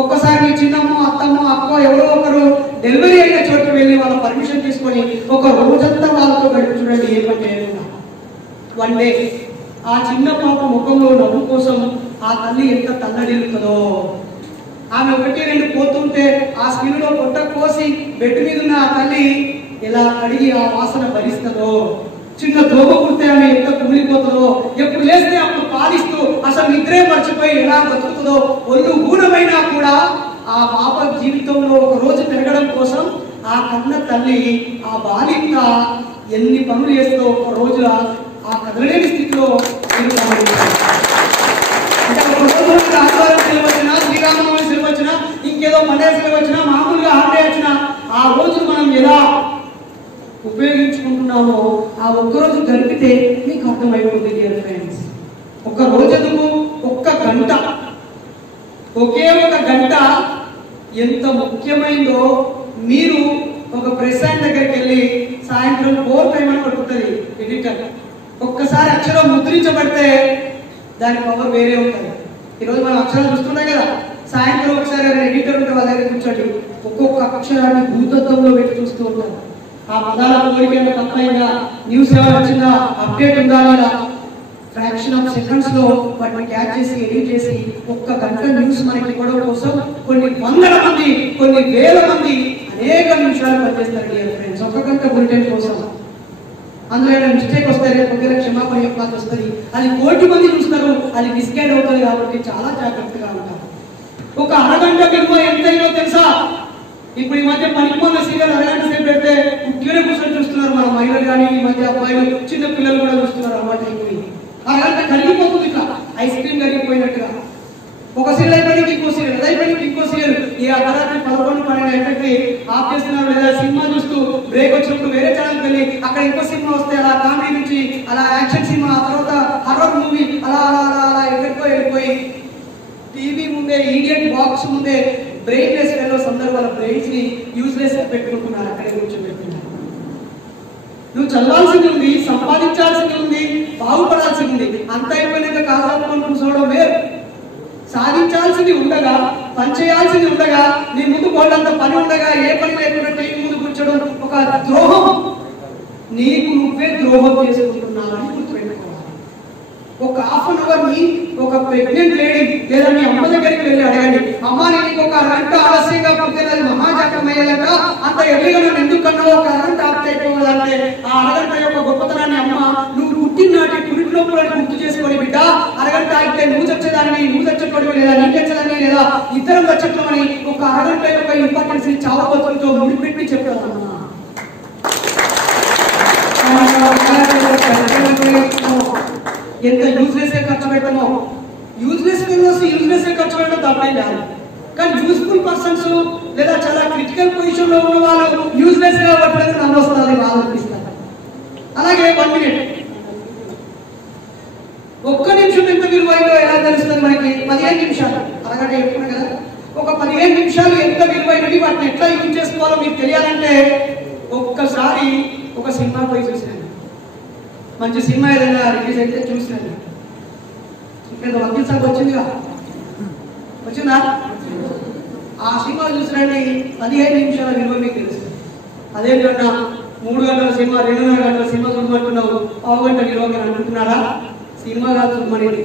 ఒక్కసారి మీ చిన్నమ్మ, అత్తమ్మ, అక్క ఎవరో ఒకరు డెలివరీ అయిన చోటుకు వెళ్ళి వాళ్ళ పర్మిషన్ తీసుకొని ఒక రోజంతా వాళ్ళతో గడిపి చూడండి. ఏమంటే 1 డే ఆ చిన్న పాప ముఖంలో నవ్వు కోసం ఆ తల్లి ఎంత తల్లడిల్లుతుందో. ఆమె 1-2 పోతుంటే ఆ స్కిన్ లో పొట్ట కోసి బెడ్ మీద ఉన్న ఆ తల్లి ఎలా అడిగి ఆ వాసన భరిస్తుందో, చిన్న దోమ కుడితే ఆమె ఎంత కుమిలిపోతుందో, ఎప్పుడు లేస్తే అప్పుడు పాలిస్తూ అసలు నిద్రే మర్చిపోయి ఎలా బతుకుతుందో, ఒళ్ళు ఊనమైనా కూడా ఆ పాప జీవితంలో ఒక రోజు పెరగడం కోసం ఆ కన్న తల్లి ఆ బాలింత ఎన్ని పనులు చేస్తూ ఒక రోజుల ఆ కదలలేని స్థితిలో అంటే ఒక రోజు ఆదివారం సెలవు వచ్చినా, శ్రీరామనవమి సెలవు వచ్చినా, ఇంకేదో పండుగ సెలవు వచ్చినా, మామూలుగా హాలిడే వచ్చినా ఆ రోజు మనం ఎలా ఉపయోగించుకుంటున్నామో ఆ ఒక్కరోజు గడిపితే మీకు అర్థమైపోతుంది డియర్ ఫ్రెండ్స్. ఒక రోజుకు 1 గంట, ఒకే 1 గంట ఎంత ముఖ్యమైందో మీరు ఒక ప్రెస్ ఆయన దగ్గరికి వెళ్ళి సాయంత్రం 4 టైం అని పట్టుకుంటుంది ఎడిటర్. ఒక్కసారి అక్షరం ముద్రించబడితే దాని పవర్ వేరే ఉంటుంది. ఈరోజు మనం అక్షరాలు చూస్తున్నాం కదా, సాయంత్రం ఒకసారి ఎడిటర్ ఉంటే వాళ్ళ దగ్గర కూర్చోండి, ఒక్కొక్క అక్షరాన్ని భూతత్వంలో పెట్టి చూస్తూ ఉంటారు. ఆ పదాల కోరిక తప్పైందా, న్యూస్ ఎవరు వచ్చిందా, అప్డేట్ ఉందా లేదా, ఫ్రాక్షన్ ఆఫ్ సెకండ్స్ లో వాటిని క్యాచ్ చేసి ఎడిట్ చేసి ఒక్క గంట న్యూస్ మనకి ఇవ్వడం కోసం కొన్ని వందల మంది, కొన్ని వేల మంది అనేక నిమిషాలు పనిచేస్తారు డియర్ ఫ్రెండ్స్, ఒక్క గంట బులెటిన్ కోసం. అందులో ఏమైనా మిస్టేక్ వస్తాయి, కొద్దిగా క్షమాపణ చెప్పాల్సి వస్తుంది, అది కోటి మంది చూస్తారు, అది మిస్గైడ్ అవుతుంది. కాబట్టి చాలా జాగ్రత్తగా ఉంటారు. ఒక అరగంట విలువ ఎంతైనా తెలుసా? ఇప్పుడు ఈ మధ్య పనికిమాల సీరియల్ అరగంట సేపు పెడితే ఉట్టిగానే కూర్చొని చూస్తున్నారు మన మహిళలు కానీ, ఈ మధ్య అబ్బాయిలు చిన్న పిల్లలు కూడా చూస్తున్నారు. అన్నమాట అయిపోయింది, అరగంట కరిగిపోతుంది, ఇట్లా ఐస్ క్రీమ్ కరిగిపోయినట్టుగా. ఒక సీరియల్ అయిపోయింది ఇంకో సీరియల్, అది అయిపోయింది ఇంకో సీరియల్. ఈ అర్ధరాత్రి 11-12 గంటలకి ఆఫ్ చేస్తున్నారు, లేదా సినిమా చూస్తూ బ్రేక్ వచ్చినప్పుడు వేరే ఛానల్కి వెళ్ళి అక్కడ ఇంకో సినిమా వస్తే అలా కామెడీ నుంచి అలా యాక్షన్ సినిమా, ఆ తర్వాత హర్రర్ మూవీ, అలా అలా అలా అలా ఎక్కడికో వెళ్ళిపోయి టీవీ ముందే, ఈడియట్ బాక్స్ ముందే బ్రెయిన్లెస్ ఫెలోస్ అందరూ వాళ్ళ బ్రెయిన్స్ ని యూజ్లెస్ గా పెట్టుకుంటున్నారు. అక్కడే కూర్చోబెట్టుకుంటున్నారు. నువ్వు చదవాల్సింది ఉంది, సంపాదించాల్సింది ఉంది, బాగుపడాల్సింది ఉంది. అంత అయిపోయినాక కావాలనుకుని కూర్చోవడం వేరు. సాధించాల్సింది ఉండగా, పని చేయాల్సింది ఉండగా, నీ ముందు వాళ్ళంత పని ఉండగా ఏ పని లేకుండా టీవీ ముందు కూర్చోడం ఒక ద్రోహం. నీకు నువ్వే ద్రోహం చేసుకుంటున్నావని గుర్తుపెట్టుకోవాలి. ఒక హాఫ్ అన్ అవర్ ని ఒక ప్రెగ్నెంట్ లేడీ లేదా మీ అమ్మ దగ్గరికి వెళ్ళి అడగండి, అమ్మ నీకు ఒక అరగంట ఆలస్యంగా పుట్టిన అది మహాజాతం అయ్యేలాక అంత ఎర్లీగా నన్ను ఎందుకన్నావు, ఒక అరగంట ఆప్ట్ అయిపోవాలంటే ఆ అరగంట యొక్క గొప్పతనాన్ని అమ్మ నువ్వు పుట్టినాటి పురిటిలో కూడా గుర్తు చేసుకొని, బిడ్డ అరగంట అయితే నువ్వు చచ్చేదాన్ని, నువ్వు చచ్చేటోడివి, లేదా నీకు చచ్చేదాన్ని, లేదా ఇద్దరం చచ్చటమని ఒక అరగంట యొక్క ఇంపార్టెన్స్ చావు బతులతో ముడిపెట్టి చెప్పాను. ఎంత యూజ్లెస్ ఖర్చు పెట్టమో, యూజ్లెస్ యూజ్లెస్ ఖర్చు పెట్టడం తప్పేం కాదు. కానీ యూజ్ఫుల్ పర్సన్స్ లేదా చాలా క్రిటికల్ పొజిషన్ లో ఉన్న వాళ్ళు యూజ్లెస్ గా పట్టడానికి నన్ను వస్తుంది ఆలోచిస్తారు. అలాగే 1 minute, ఒక్క నిమిషం ఎంత విలువైందో ఎలా తెలుస్తుంది మనకి? 15 నిమిషాలు, అరగంట చెప్పుకున్నా కదా, ఒక 15 నిమిషాలు ఎంత విలువైనవి, వాటిని ఎట్లా యూజ్ చేసుకోవాలో మీకు తెలియాలంటే ఒక్కసారి ఒక సినిమా పోయి చూసినాను. మంచి సినిమా ఏదైనా రిలీజ్ అయితే చూసినాను. ఇక్కడ వకీల్ సాబ్ వచ్చిందిగా, వచ్చిందా? ఆ సినిమా చూసినండి, 15 నిమిషాల విలువ మీకు తెలుస్తుంది. అదేంటన్నా 3 గంటల సినిమా, 2.5 గంటల సినిమా చూడమంటున్నావు, పావు గంట విలువ అనుకుంటున్నారా? సినిమా కాదు చూడమనేది.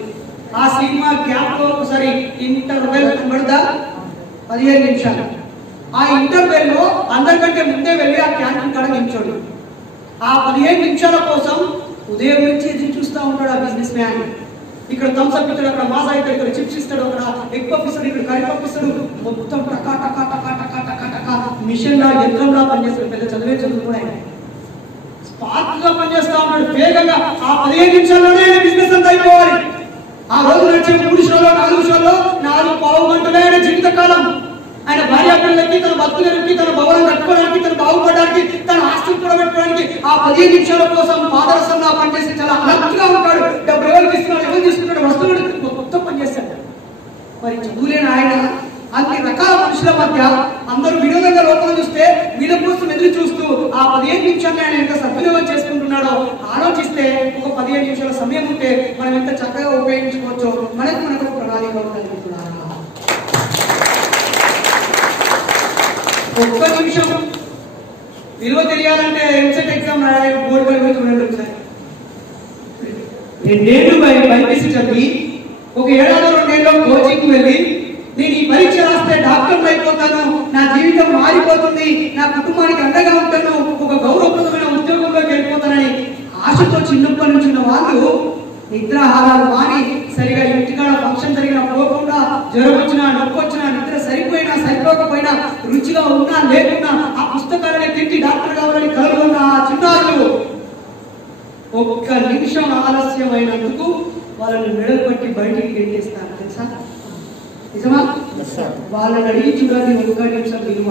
ఆ సినిమా గ్యాప్ లో ఒకసారి ఇంటర్వెల్ కనబడదా? 15 నిమిషాలు. ఆ ఇంటర్వెల్ లో అందరికంటే ముందే వెళ్ళి ఆ క్యాంటీన్ కాడ నిల్చోడు. ఆ 15 నిమిషాల కోసం ఉదయం నుంచి ఎదురు చూస్తూ ఉంటాడు ఆ బిజినెస్ మ్యాన్. ఇక్కడ థమ్స్అప్ ఇస్తాడు, అక్కడ మాసా ఇస్తాడు, ఇక్కడ చిప్స్ ఇస్తాడు, అక్కడ ఎగ్ పఫ్ ఇస్తాడు, ఇక్కడ కర్రీ పఫ్ ఇస్తాడు. మొత్తం టకా టకా టకా టకా టకా టకా మిషన్ లా, యంత్రంలా పనిచేస్తాడు. పెద్ద చదివే చదువు కూడా ఆయన స్పార్క్ గా పనిచేస్తా ఉంటాడు. వేగంగా ఆ 15 నిమిషాల్లోనే బిజినెస్ అంతా అయిపోవాలి. ఆ రోజు నడిచే 3 షోలో 4 షోలో 4 పావు గంటలే ఆయన జీవితకాలం. ఆయన భార్య పిల్లలకి, తన భక్తులకి, తన భవనం కట్టుకోవడానికి, తన బాగుపడడానికి, తన ఆస్తిని కూడబెట్టుకోవడానికి ఆ 15 నిమిషాల కోసం పాదరసంగా పనిచేసి చాలా అలర్ట్గా ఉంటాడు. డబ్బు ఎవరికి ఇస్తున్నాడు, ఎవరు తీసుకున్నాడు, వస్తువులు మొత్తం పనిచేస్తాడు. మరి చదువులేని ఆయన అన్ని రకాల మనుషుల మధ్య అందరూ వినోదంగా లోపల చూస్తే వీళ్ళ కోసం ఎదురు చూస్తూ ఆ 15 నిమిషాన్ని ఆయన ఎంత సద్వినియోగం చేసుకుంటున్నాడో ఆలోచిస్తే ఒక 15 నిమిషాల సమయం ఉంటే మనం ఎంత చక్కగా ఉపయోగించుకోవచ్చో మనకు ప్రణాళిక ఉంటుంది. ఒక్క నిమిషం విలువ తెలియాలంటే ఎంసెట్ ఎగ్జామ్ రాయడానికి బోర్డు పై చూడండి ఒకసారి. 2 ఏళ్ళు బైపీసీ చదివి 1 ఏడాది 2 ఏళ్ళు కోచింగ్ వెళ్ళి నేను ఈ పరీక్ష రాస్తే డాక్టర్ అయిపోతాను, నా జీవితం మారిపోతుంది, నా కుటుంబానికి అండగా ఉంటాను, ఒక గౌరవప్రదమైన ఉద్యోగంలోకి వెళ్ళిపోతానని ఆశతో చిన్నప్పటి నుంచి ఉన్న వాళ్ళు నిద్రాహారాలు మాని సరిగా ఇంటికాడ ఫంక్షన్ జరిగిన పోకుండా, జ్వరం వచ్చినా, నొప్పి వచ్చినా, నిద్ర సరిపోయినా సరిపోకపోయినా, రుచిగా ఉన్నా లేకున్నా ఆ పుస్తకాలని తిట్టి డాక్టర్ కావాలని కలుగున్న ఆ చిన్నారులు ఒక్క నిమిషం ఆలస్యమైనందుకు వాళ్ళని మెడలు పట్టి బయటికి గెంటేస్తారు తెలుసా? నిజమా? వాళ్ళని అడిగి చూడండి, 1 నిమిషం విలువ.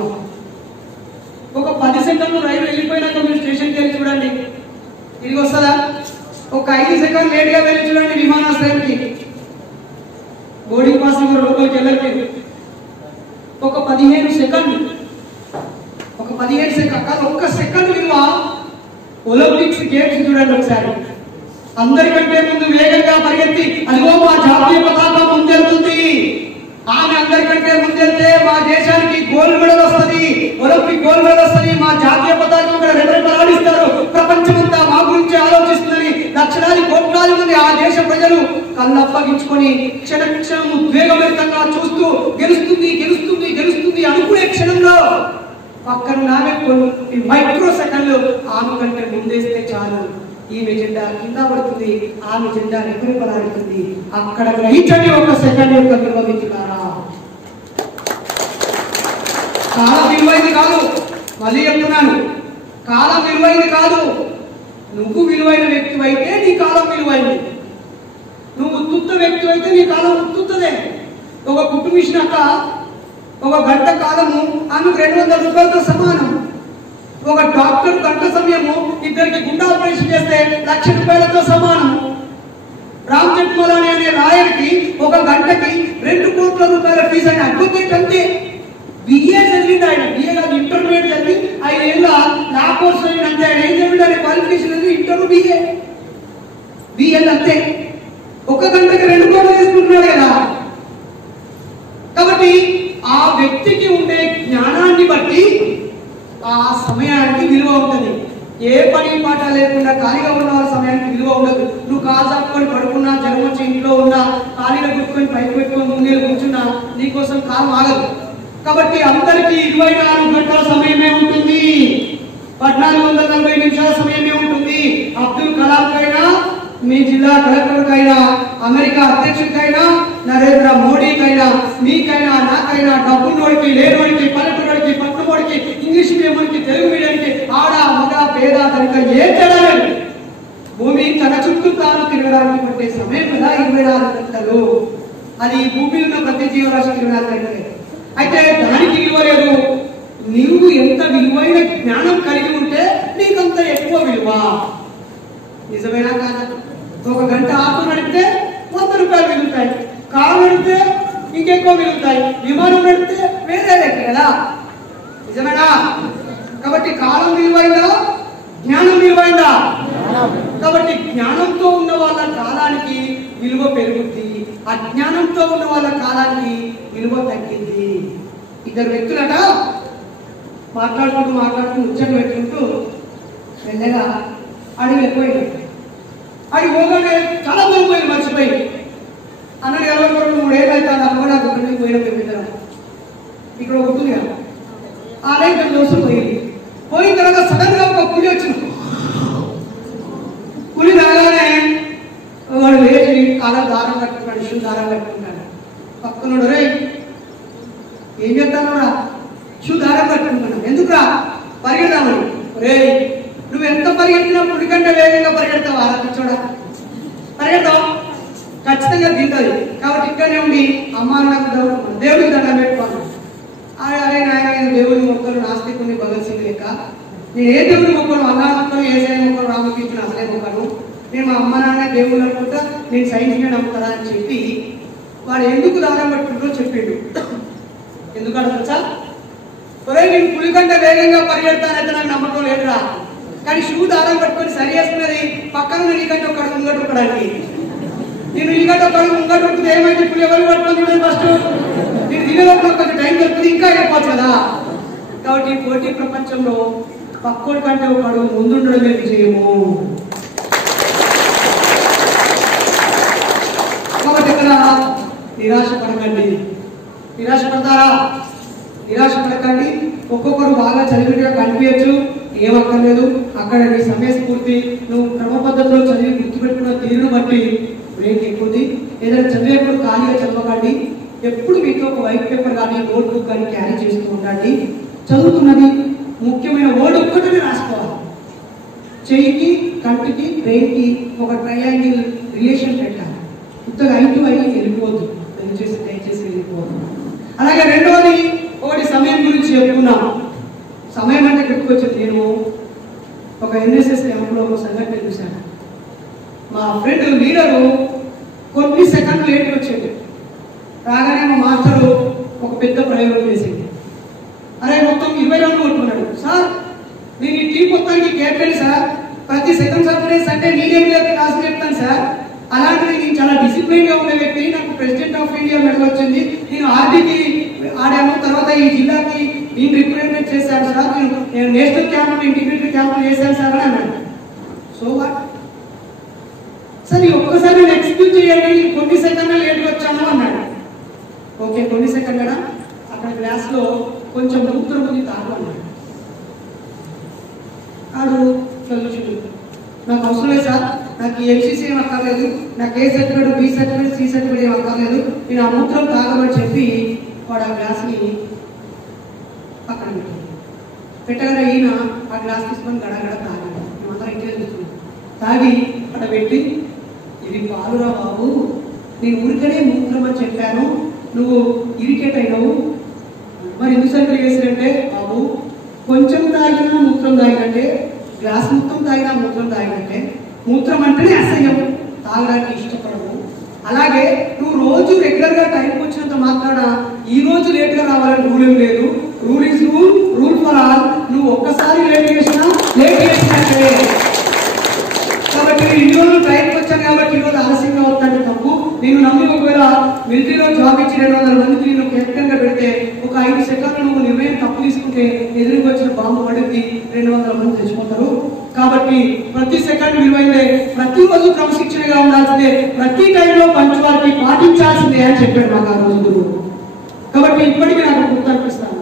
ఒక 10 సెకండ్లు రైలు వెళ్ళిపోయినాక మీరు స్టేషన్కి వెళ్ళి చూడండి, తిరిగి వస్తుందా? ఒక 5 సెకండ్ లేట్ గా వెళ్ళి చూడండి విమానాశ్రయానికి, బోర్డింగ్ పాస్ లోపలికి వెళ్ళలేదు. ఒక 15 సెకండ్ ఒక్క సెకండ్ విలువ. ఒలింపిక్స్ గేమ్స్ చూడండి ఒకసారి, అందరికంటే ముందు వేగంగా పరిగెత్తి అదిగో మా జాతీయ పతాకం ముందెళ్తుంది, ఆమె అందరికంటే ముందెళ్తే మా దేశానికి గోల్డ్ మెడల్ వస్తుంది, ఒలింపిక్ గోల్డ్ మెడల్ వస్తుంది, మా జాతీయ పతాకం కూడా రెపరెపలాడిస్తారు, ప్రపంచమంతా మా గురించి ఆలోచిస్తుందని లక్షలాది కోట్లాది మంది ఆ దేశ ప్రజలు కళ్ళప్పగించుకొని క్షణక్షణం ఉద్వేగభరితంగా చూస్తూ గెలుస్తుంది గెలుస్తుంది గెలుస్తుంది అనుకునే క్షణంలో పక్కన ఆమె మైక్రో సెకండ్లు ఆమె కంటే ముందేస్తే చాలు ఈమె జెండా కింద పడుతుంది, ఆమె జెండా రెపరెపలాడుతుంది. అక్కడ గ్రహించండి ఒక సెకండ్ యొక్క విలువ మిత్రులారా. కాలం విలువైంది కాదు, మళ్ళీ చెప్తున్నాను, కాలం విలువైంది కాదు. నువ్వు విలువైన వ్యక్తి అయితే నీ కాలం విలువైంది, నువ్వు ఉత్తుత్త వ్యక్తి అయితే నీ కాలం ఉత్తుత్తదే. ఒక కుటుంబిషన్ అక్క ఒక గంట కాలము ఆమెకు 200 రూపాయలతో సమానం. ఒక డాక్టర్ గంట సమయము ఇద్దరికి గుండె ఆపరేషన్ చేస్తే 1,00,000 రూపాయలతో సమానం. రామ్ జెఠ్మలాని అనే లాయర్కి ఒక గంటకి 2 కోట్ల రూపాయల ఫీజు అని అడ్వకేట్ అంతే. బిఏ చదివింది ఆయన, బిఏ కాదు ఇంటర్మీడియట్ చదివి 5 ఏళ్ళ లా కోర్స్ చదివింది అంతే. ఆయన ఏం చదివింది ఆయన క్వాలిఫికేషన్ అనేది ఇంటర్ బిఏ అంతే. ఒక గంటకి 2 కోట్లు తీసుకుంటున్నాడు కదా. కాబట్టి ఆ వ్యక్తికి ఉండే జ్ఞానాన్ని బట్టి ఆ సమయానికి విలువ ఉంటుంది. ఏ పని పాట లేకుండా ఖాళీగా ఉన్న వాళ్ళ సమయానికి విలువ ఉండదు. నువ్వు కాజాపుకొని పడుకున్నా, జనం వచ్చి ఇంట్లో ఉన్నా, ఖాళీగా కూర్చొని పైకి పెట్టుకొని ముందే కూర్చున్నా నీకోసం కాలం ఆగదు. కాబట్టి అందరికీ 24 గంటల సమయమే ఉంటుంది, 1440 నిమిషాల సమయమే ఉంటుంది. అబ్దుల్ కలాం కైనా, మీ జిల్లా కలెక్టర్కైనా, అమెరికా అధ్యక్షుడికైనా, నరేంద్ర మోడీకైనా, మీకైనా, నాకైనా, డబ్బున్నోడికి, లేనోడికి, పల్లెటూరుడికి, పట్టణోడికి, ఇంగ్లీష్ మీడియంకి, తెలుగు మీడియంకి, ఆడ మగ పేద తనక ఏ తేడా లేదు. భూమి తన చుట్టూ తాను తిరగడానికి పట్టే సమయం కదా 24 గంటలు. అది భూమి ఉన్న ప్రతి జీవరాశి 24 గంటలే. అయితే దానికి విలువ లేదు. నీవు ఎంత విలువైన జ్ఞానం కలిగి ఉంటే నీకంత ఎక్కువ విలువ. నిజమేనా కాదా? ఒక గంట ఆటో నడిపితే 100 రూపాయలు మిగులుతాయి, కారు నడిపితే ఇంకెక్కువ మిగులుతాయి, విమానం నడిపితే వేరే లెక్క కదా. నిజమేనా? కాబట్టి కాలం విలువైందా, జ్ఞానం విలువైందా? కాబట్టి జ్ఞానంతో ఉన్న వాళ్ళ కాలానికి విలువ పెరుగుద్ది, అజ్ఞానంతో ఉన్న వాళ్ళ కాలానికి విలువ తగ్గింది. ఇద్దరు వ్యక్తులట మాట్లాడుకుంటూ ముచ్చట్లు పెట్టుకుంటూ వెళ్ళగా అడిగి వెళ్ళిపోయింది. అడిగి పోగానే చాలా పోయిపోయింది, మర్చిపోయింది. అన్నది 23 ఏళ్ళు అయితే అమ్మ నాకు పెళ్ళికి పోయిన పెద్దరా ఇక్కడ ఉంటుంది కదా, ఆ లైట్ దోశ పోయిన తర్వాత సడన్ గా ఒక పులి వచ్చింది. పులి రాగానే వాడు వేసి కాలం దారం కట్టుకున్నాడు, షూ దారం కట్టుకుంటాడు. పక్కనోడు రే ఏం చెప్తాను రా, షూ దారం కట్టుకుంటున్నాను, ఎందుకురా? పరిగెడదామని. రే నువ్వు ఎంత పరిగెత్తినా పులి కంటే వేగంగా పరిగెడతావా? కూర్చోడా, పరిగెడతావు ఖచ్చితంగా తింటది. కాబట్టి ఇక్కడనే ఉండి అమ్మ నాకు దేవుడికి దండం పెట్టుకోవాలి. అరే నాయన దేవుడి మొక్కలు నాస్తికుని భగత్ సింగ్ లెక్క నేను ఏ దేవుడి మొక్కలు అల్లా మొక్కలు, ఏసఐ మొక్కలు, రామకృష్ణుని అసలే మొక్కను, నేను మా అమ్మ నాన్న దేవుడు అనుకుంటా, నేను సైన్స్నే నమ్ముతారా అని చెప్పి వాడు ఎందుకు దారం పట్టుకుంటూ చెప్పిండు. ఎందుకు అడగచ్చా? ఒరే నేను పులి కంటే వేగంగా పరిగెడతానంటే నాకు నమ్మకం లేదురా, కానీ షూ దారం పట్టుకొని సరి చేసుకున్నది పక్కన నీకంటే ఒకడు ముంగట ఒకడానికి. నేను నీకంటే ఒకడు ముంగట ఉంటుంది ఏమైతే పులి ఎవరు పట్టుకొని ఫస్ట్ నేను దిగేటప్పుడు కొంచెం టైం దొరుకుతుంది, ఇంకా అయిపోవచ్చు కదా. కాబట్టి పోటీ ప్రపంచంలో పక్కోడి కంటే ఒకడు ముందుండడమే విజయము. కాబట్టి ఇక్కడ నిరాశ పడకండి. నిరాశ పడతారా? నిరాశ పడకండి. ఒక్కొక్కరు బాగా చదివినట్టుగా కనిపించచ్చు, ఏమక్కర్లేదు. అక్కడ నీ సమయస్ఫూర్తి, నువ్వు క్రమ పద్ధతిలో చదివి గుర్తుపెట్టుకున్న తీరును బట్టి బ్రేక్ ఎక్కుంది. ఏదైనా చదివేప్పుడు ఖాళీగా చదవకండి. ఎప్పుడు మీతో ఒక వైట్ పేపర్ కానీ నోట్బుక్ కానీ క్యారీ చేస్తూ ఉండండి. చదువుతున్నది ముఖ్యమైన వర్డ్ ఒక్కటే రాసుకోవాలి. చెయ్యికి, కంటికి, బ్రెయిన్కి ఒక ట్రయాంగిల్ రిలేషన్ పెట్టాలి. ఇంతగా ఐటు అయ్యి వెళ్ళిపోవద్దు, దయచేసి వెళ్ళిపోవద్దు. అలాగే రెండవది, ఒకటి సమయం గురించి చెప్పుకున్నాం. సమయం అంటే గుర్తుకొచ్చింది. నేను ఒక ఎన్ఎస్ఎస్ క్యాంప్లో ఒక సంఘటన చూశాను. మా ఫ్రెండ్ లీడరు కొన్ని సెకండ్లు లేట్గా వచ్చేది. రాగానే మా మాస్టరు ఒక పెద్ద ప్రయోగం చేసింది. అరే మొత్తం 20 రౌండ్లు కొట్టుకున్నాడు. సార్ నేను ఈ టీం మొత్తానికి కెప్టెన్ సార్, ప్రతి సెకండ్ సాటర్డే సండే నేనే క్లాస్ చెప్తాను సార్, అలాంటిది నేను చాలా డిసిప్లైన్ గా ఉన్న వ్యక్తి, నాకు ప్రెసిడెంట్ ఆఫ్ ఇండియా మెడల్ వచ్చింది, నేను ఆర్డీకి ఆడాను, తర్వాత ఈ జిల్లాకి నేను రిప్రజెంట్ చేశాను సార్, నేను నేషనల్ క్యాంప్ ఇంటిగ్రేటెడ్ క్యాంప్ చేశాను సార్ అని అన్నాడు. సో వాట్ సార్, ఈ ఒక్కసారి నేను ఎక్స్క్యూజ్ చేయండి, కొన్ని సెకండ్లు లేట్గా వచ్చాను అన్నాడు. ఓకే, కొన్ని సెకండ్ల అక్కడ గ్లాస్ లో కొంచెం మూత్రం ఉంది తాగు అన్నాడు. ఆడు సొల్యూషన్, నాకు అవసరం లేదు సార్, నాకు ఎంసీసీ ఏం అక్కర్లేదు, నాకు A certificate B certificate C certificate ఏం అక్కర్లేదు, నేను ఆ మూత్రం తాగమని చెప్పి వాడు ఆ గ్లాస్ని పక్కన పెట్టగానే ఈయన ఆ గ్లాస్ తీసుకొని గడగడ తాగాడు. మేమందరం ఇంటికి చూస్తున్నాం. తాగి అక్కడ పెట్టి, ఇది పాలురా బాబు, నేను ఊరికనే మూత్రం అని చెప్పాను, నువ్వు ఇరిటేట్ అయినావు, మరి ఎందుకు సర్టిఫికేట్ చేశారంటే, బాబు కొంచెం తాగినా మూత్రం తాగినట్టే, గ్లాస్ మొత్తం తాగినా మూత్రం తాగినట్టే, మూత్రం అంటేనే అసహ్యం, తాగడానికి ఇష్టపడవు. అలాగే నువ్వు రోజు రెగ్యులర్ గా టైంకి వచ్చినంత మాత్రాన ఈ రోజు లేట్ గా రావాలని రూల్ ఏం లేదు, rule is rule, rule for all. నువ్వు ఒక్కసారి లేట్ చేసినట్టే. కాబట్టి నేను ఇన్ని రోజులు టైంకి వచ్చాను కాబట్టి ఈరోజు ఆలస్యంగా వస్తాను తప్పు. నేను నమ్మి ఒకవేళ మిలిటరీలో జాబ్ ఇచ్చి 200 మందికి నేను కెప్టెన్ గా పెడితే ఒక 5 సెకండ్లు నువ్వు నిర్ణయం తప్పు తీసుకుంటే ఎదురుగా వచ్చిన బాంబు పడింది, 200 మంది చచ్చిపోతారు. కాబట్టి ప్రతి సెకండ్ విలువైందే, ప్రతిరోజు క్రమశిక్షణగా ఉండాల్సిందే, ప్రతి టైంలో పంచువాలిటీ పాటించాల్సిందే అని చెప్పాడు నాకు ఆ రోజు గురువు. కాబట్టి ఇప్పటికీ నాకు గుర్తు అనిపిస్తాను,